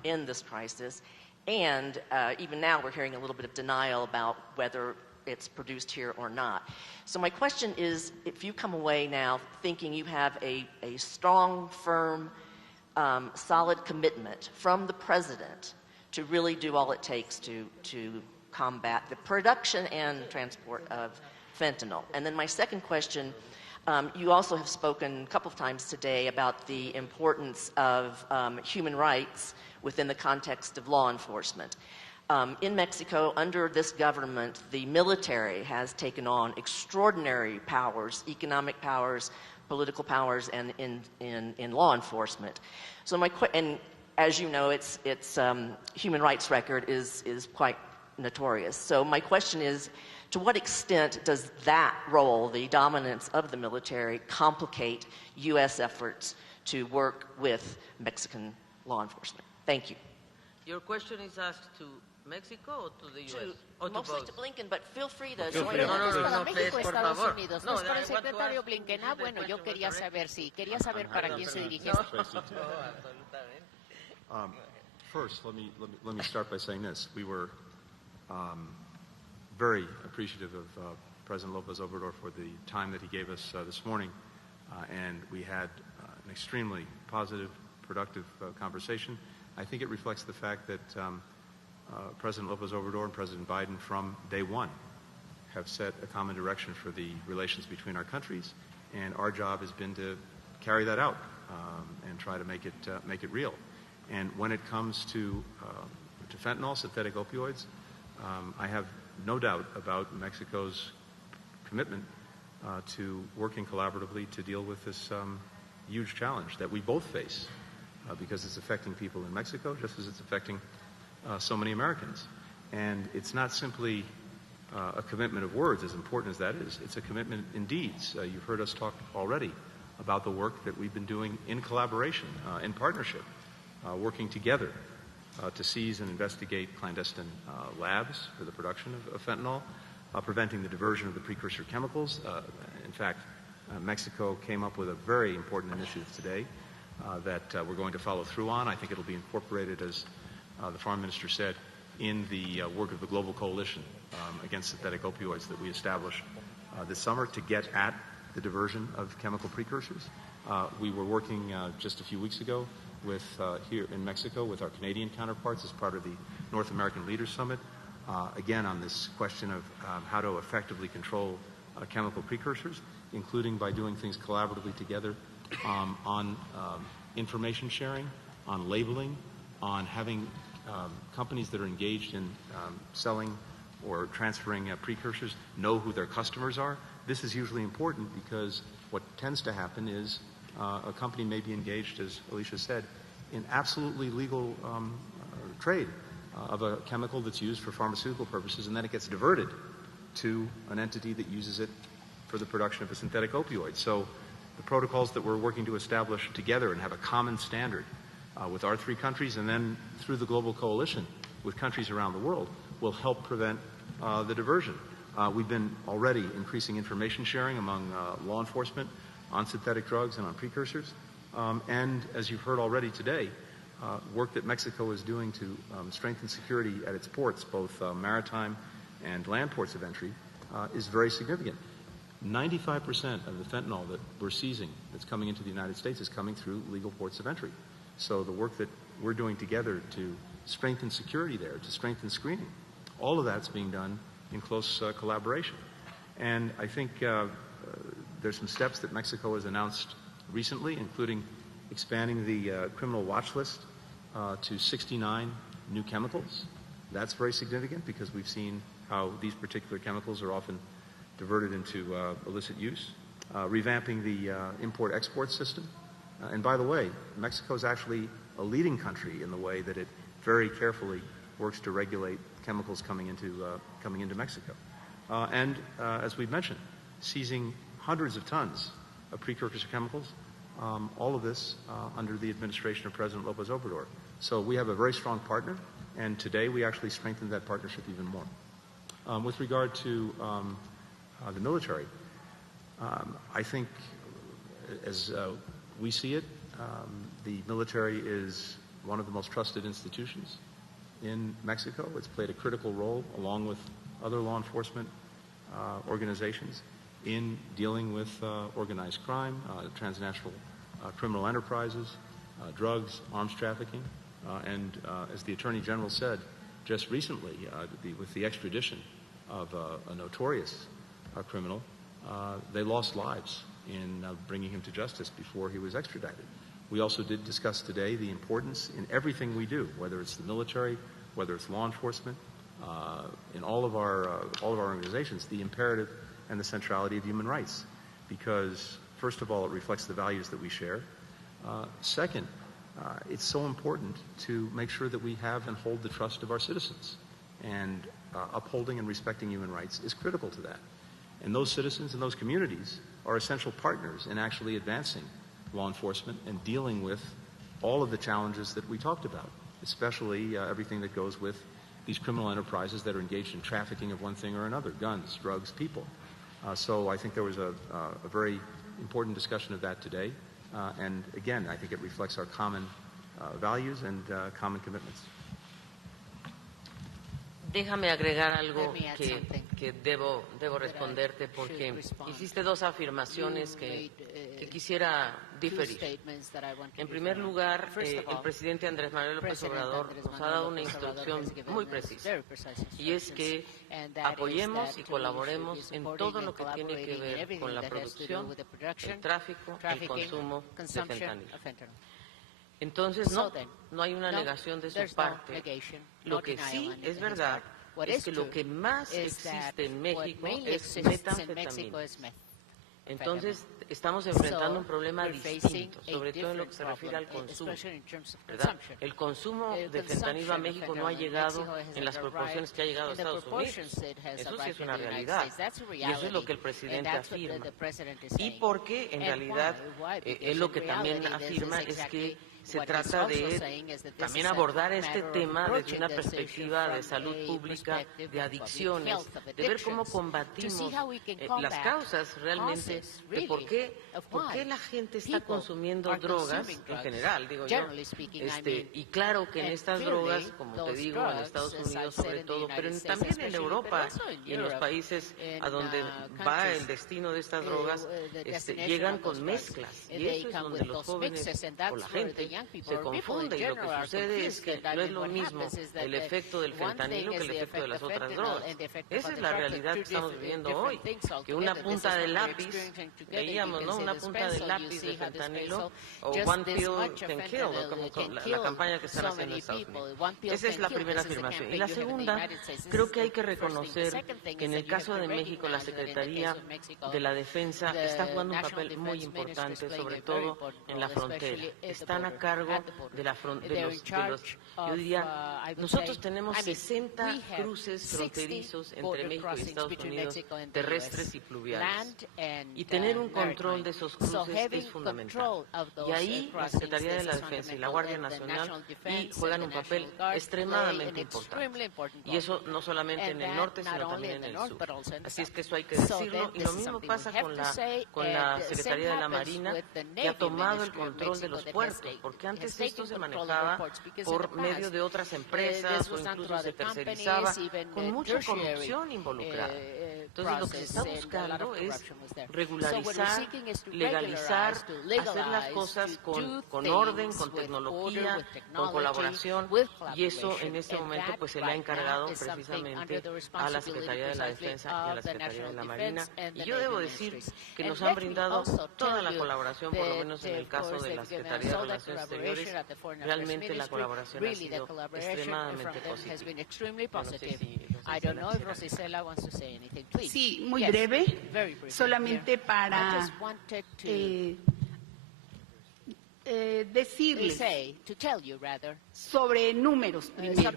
this crisis. And even now we're hearing a little bit of denial about whether it's produced here or not. So my question is, if you come away now thinking you have a strong, firm, solid commitment from the President to really do all it takes to combat the production and transport of fentanyl. And then my second question, you also have spoken a couple of times today about the importance of human rights within the context of law enforcement. In Mexico, under this government, the military has taken on extraordinary powers, economic powers, political powers, and in law enforcement. So and as you know, its human rights record is quite notorious. So my question is, to what extent does that role, the dominance of the military, complicate U.S. efforts to work with Mexican law enforcement? Thank you. Your question is asked to Mexico or to the U.S.? Mostly to Blinken, but feel free to... No, para México, Estados Unidos. No es para el secretario Blinken. Ah, bueno, yo quería saber, sí, quería saber para quién se dirigía. First, let me start by saying this. We were very appreciative of President López Obrador for the time that he gave us this morning, and we had an extremely positive, productive conversation. I think it reflects the fact that President López Obrador and President Biden from day one have set a common direction for the relations between our countries, and our job has been to carry that out and try to make it real. And when it comes to fentanyl, synthetic opioids, I have no doubt about Mexico's commitment to working collaboratively to deal with this huge challenge that we both face because it's affecting people in Mexico just as it's affecting so many Americans. And it's not simply a commitment of words, as important as that is. It's a commitment in deeds. You've heard us talk already about the work that we've been doing in collaboration, in partnership, working together to seize and investigate clandestine labs for the production of fentanyl, preventing the diversion of the precursor chemicals. In fact, Mexico came up with a very important initiative today that we're going to follow through on. I think it'll be incorporated, as the Foreign Minister said, in the work of the Global Coalition against synthetic opioids that we established this summer to get at the diversion of chemical precursors. We were working just a few weeks ago with here in Mexico with our Canadian counterparts as part of the North American Leaders Summit, again on this question of how to effectively control chemical precursors, including by doing things collaboratively together on information sharing, on labeling, on having companies that are engaged in selling or transferring precursors know who their customers are. This is usually important because what tends to happen is a company may be engaged, as Alicia said, in absolutely legal trade of a chemical that's used for pharmaceutical purposes, and then it gets diverted to an entity that uses it for the production of a synthetic opioid. So the protocols that we're working to establish together and have a common standard with our 3 countries and then through the global coalition with countries around the world will help prevent the diversion. We've been already increasing information sharing among law enforcement on synthetic drugs and on precursors. And as you've heard already today, work that Mexico is doing to strengthen security at its ports, both maritime and land ports of entry, is very significant. 95% of the fentanyl that we're seizing that's coming into the United States is coming through legal ports of entry. So the work that we're doing together to strengthen security there, to strengthen screening, all of that's being done in close collaboration. And I think there's some steps that Mexico has announced recently, including expanding the criminal watch list to 69 new chemicals. That's very significant because we've seen how these particular chemicals are often diverted into illicit use. Revamping the import-export system. And by the way, Mexico is actually a leading country in the way that it very carefully works to regulate chemicals coming into Mexico. And as we've mentioned, seizing hundreds of tons of precursor chemicals, all of this under the administration of President Lopez Obrador. So we have a very strong partner, and today we actually strengthened that partnership even more. With regard to the military, I think as we see it, the military is one of the most trusted institutions in Mexico. It's played a critical role, along with other law enforcement organizations, in dealing with organized crime, transnational criminal enterprises, drugs, arms trafficking. And as the Attorney General said just recently, with the extradition of a notorious criminal, they lost lives in bringing him to justice before he was extradited. We also did discuss today the importance in everything we do, whether it's the military, whether it's law enforcement, in all of our organizations, the imperative and the centrality of human rights. Because, first of all, it reflects the values that we share. Second, it's so important to make sure that we have and hold the trust of our citizens. And upholding and respecting human rights is critical to that. And those citizens and those communities are essential partners in actually advancing law enforcement and dealing with all of the challenges that we talked about, especially everything that goes with these criminal enterprises that are engaged in trafficking of one thing or another, guns, drugs, people. So I think there was a very important discussion of that today. And again, I think it reflects our common values and common commitments. Déjame agregar algo que debo responderte porque hiciste 2 afirmaciones que quisiera diferir. En primer lugar, el presidente Andrés Manuel López Obrador nos ha dado una instrucción muy precisa y es que apoyemos y colaboremos en todo lo que tiene que ver con la producción, el tráfico, el consumo de fentanilo. Entonces, no hay una negación de su parte. Lo que sí es verdad es que lo que más existe en México es metanfetamina. Entonces, estamos enfrentando un problema distinto, sobre todo en lo que se refiere al consumo, ¿verdad? El consumo de fentanilo a México no ha llegado en las proporciones que ha llegado a Estados Unidos. Eso sí es una realidad. Y eso es lo que el presidente afirma. Y porque, en realidad, él lo que también afirma es que se trata de también abordar este tema desde una perspectiva de salud pública, de adicciones, de ver cómo combatimos las causas realmente de por qué la gente está consumiendo drogas en general, digo yo. Y claro que en estas drogas, como te digo, en Estados Unidos sobre todo, pero también en Europa y en los países a donde va el destino de estas drogas, llegan con mezclas. Y eso es donde los jóvenes o la gente se confunde, y lo que sucede es que no es lo mismo el efecto del fentanilo que el efecto de las otras drogas. Esa es la realidad que estamos viviendo hoy, que una punta de lápiz, veíamos, ¿no? Una punta de lápiz de fentanilo o one pill can kill, como la campaña que están haciendo en Estados Unidos. Esa es la primera afirmación. Y la segunda, creo que hay que reconocer que en el caso de México la Secretaría de la Defensa está jugando un papel muy importante, sobre todo en la frontera. Están cargo de los, yo diría, nosotros tenemos 60 cruces fronterizos entre México y Estados Unidos, terrestres y fluviales. Y tener un control de esos cruces es fundamental. Y ahí la Secretaría de la Defensa y la Guardia Nacional juegan un papel extremadamente importante. Y eso no solamente en el norte, sino también en el sur. Así es que eso hay que decirlo. Y lo mismo pasa con la Secretaría de la Marina, que ha tomado el control de los puertos, porque antes esto se manejaba por medio de otras empresas o incluso se tercerizaba, con mucha corrupción involucrada. Entonces, lo que se está buscando es regularizar, legalizar, hacer las cosas con orden, con tecnología, con colaboración, y eso en este momento pues se le ha encargado precisamente a la Secretaría de la Defensa y a la Secretaría de la Marina. Y yo debo decir que nos han brindado toda la colaboración, por lo menos en el caso de la Secretaría de Relaciones Exteriores. Realmente la colaboración ha sido extremadamente positiva. Sí, muy breve, solamente para decirles sobre números primero.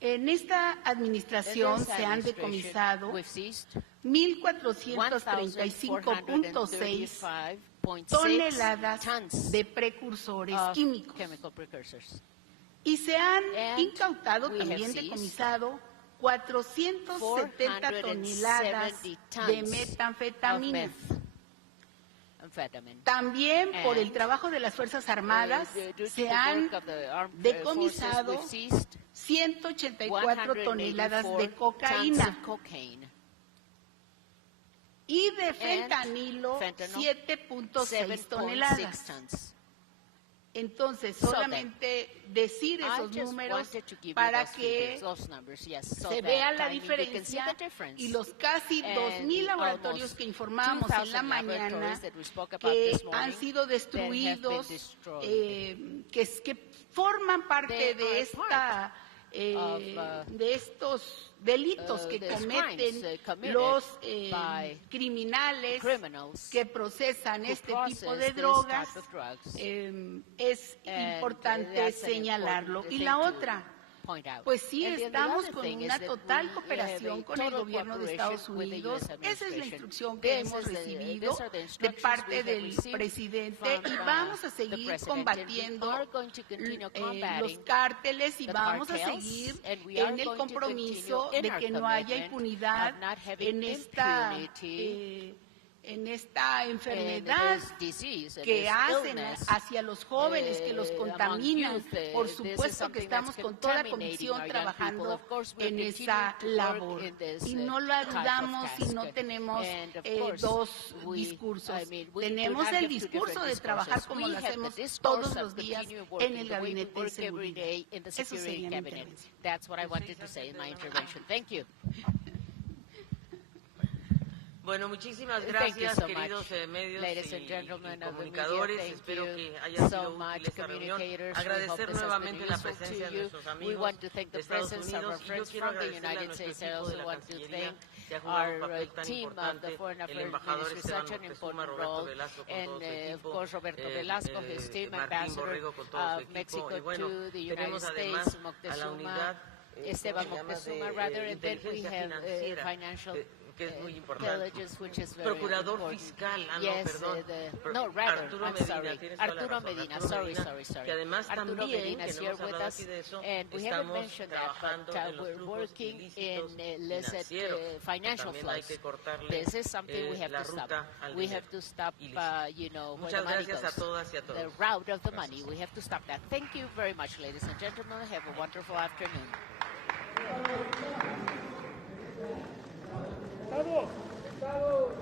En esta administración se han decomisado 1.435.6 toneladas de precursores químicos. Y se han incautado, también decomisado, 470 toneladas de metanfetamina. También por el trabajo de las Fuerzas Armadas se han decomisado 184 toneladas de cocaína y de fentanilo 7.6 toneladas. Entonces, solamente decir esos números para que se vea la diferencia, y los casi 2,000 laboratorios que informamos en la mañana que han sido destruidos, que forman parte de estos delitos que cometen los criminales que procesan este tipo de drogas, es importante señalarlo. Y la otra, pues sí, estamos con una total cooperación con el gobierno de Estados Unidos. Esa es la instrucción que hemos recibido de parte del presidente, y vamos a seguir combatiendo los cárteles, y vamos a seguir en el compromiso de que no haya impunidad en esta enfermedad que hacen hacia los jóvenes, que los contaminan. Por supuesto que estamos con toda convicción trabajando en esa labor, y no lo dudamos, y no tenemos dos discursos. Tenemos el discurso de trabajar como lo hacemos todos los días en el Gabinete de Seguridad. Eso sería mi intervención. Bueno, muchísimas gracias, queridos medios y comunicadores. Espero que haya sido útil esta reunión. Agradecer nuevamente la presencia de nuestros amigos de Estados Unidos, y yo quiero agradecerle a nuestro equipo de la Cancillería, que ha jugado un papel tan importante, el embajador Esteban Moctezuma, Roberto Velasco con todo su equipo, Martín Borrego con todo su equipo, y bueno, tenemos además a la unidad Esteban Moctezuma, inteligencia financiera, que es muy importante. Procurador fiscal, Arturo Medina, que además también, que no hemos hablado aquí de eso, estamos trabajando en los flujos ilícitos financieros. También hay que cortarle la ruta al dinero ilícito. Muchas gracias a todas y a todos. Thank you very much, ladies and gentlemen. Have a wonderful afternoon.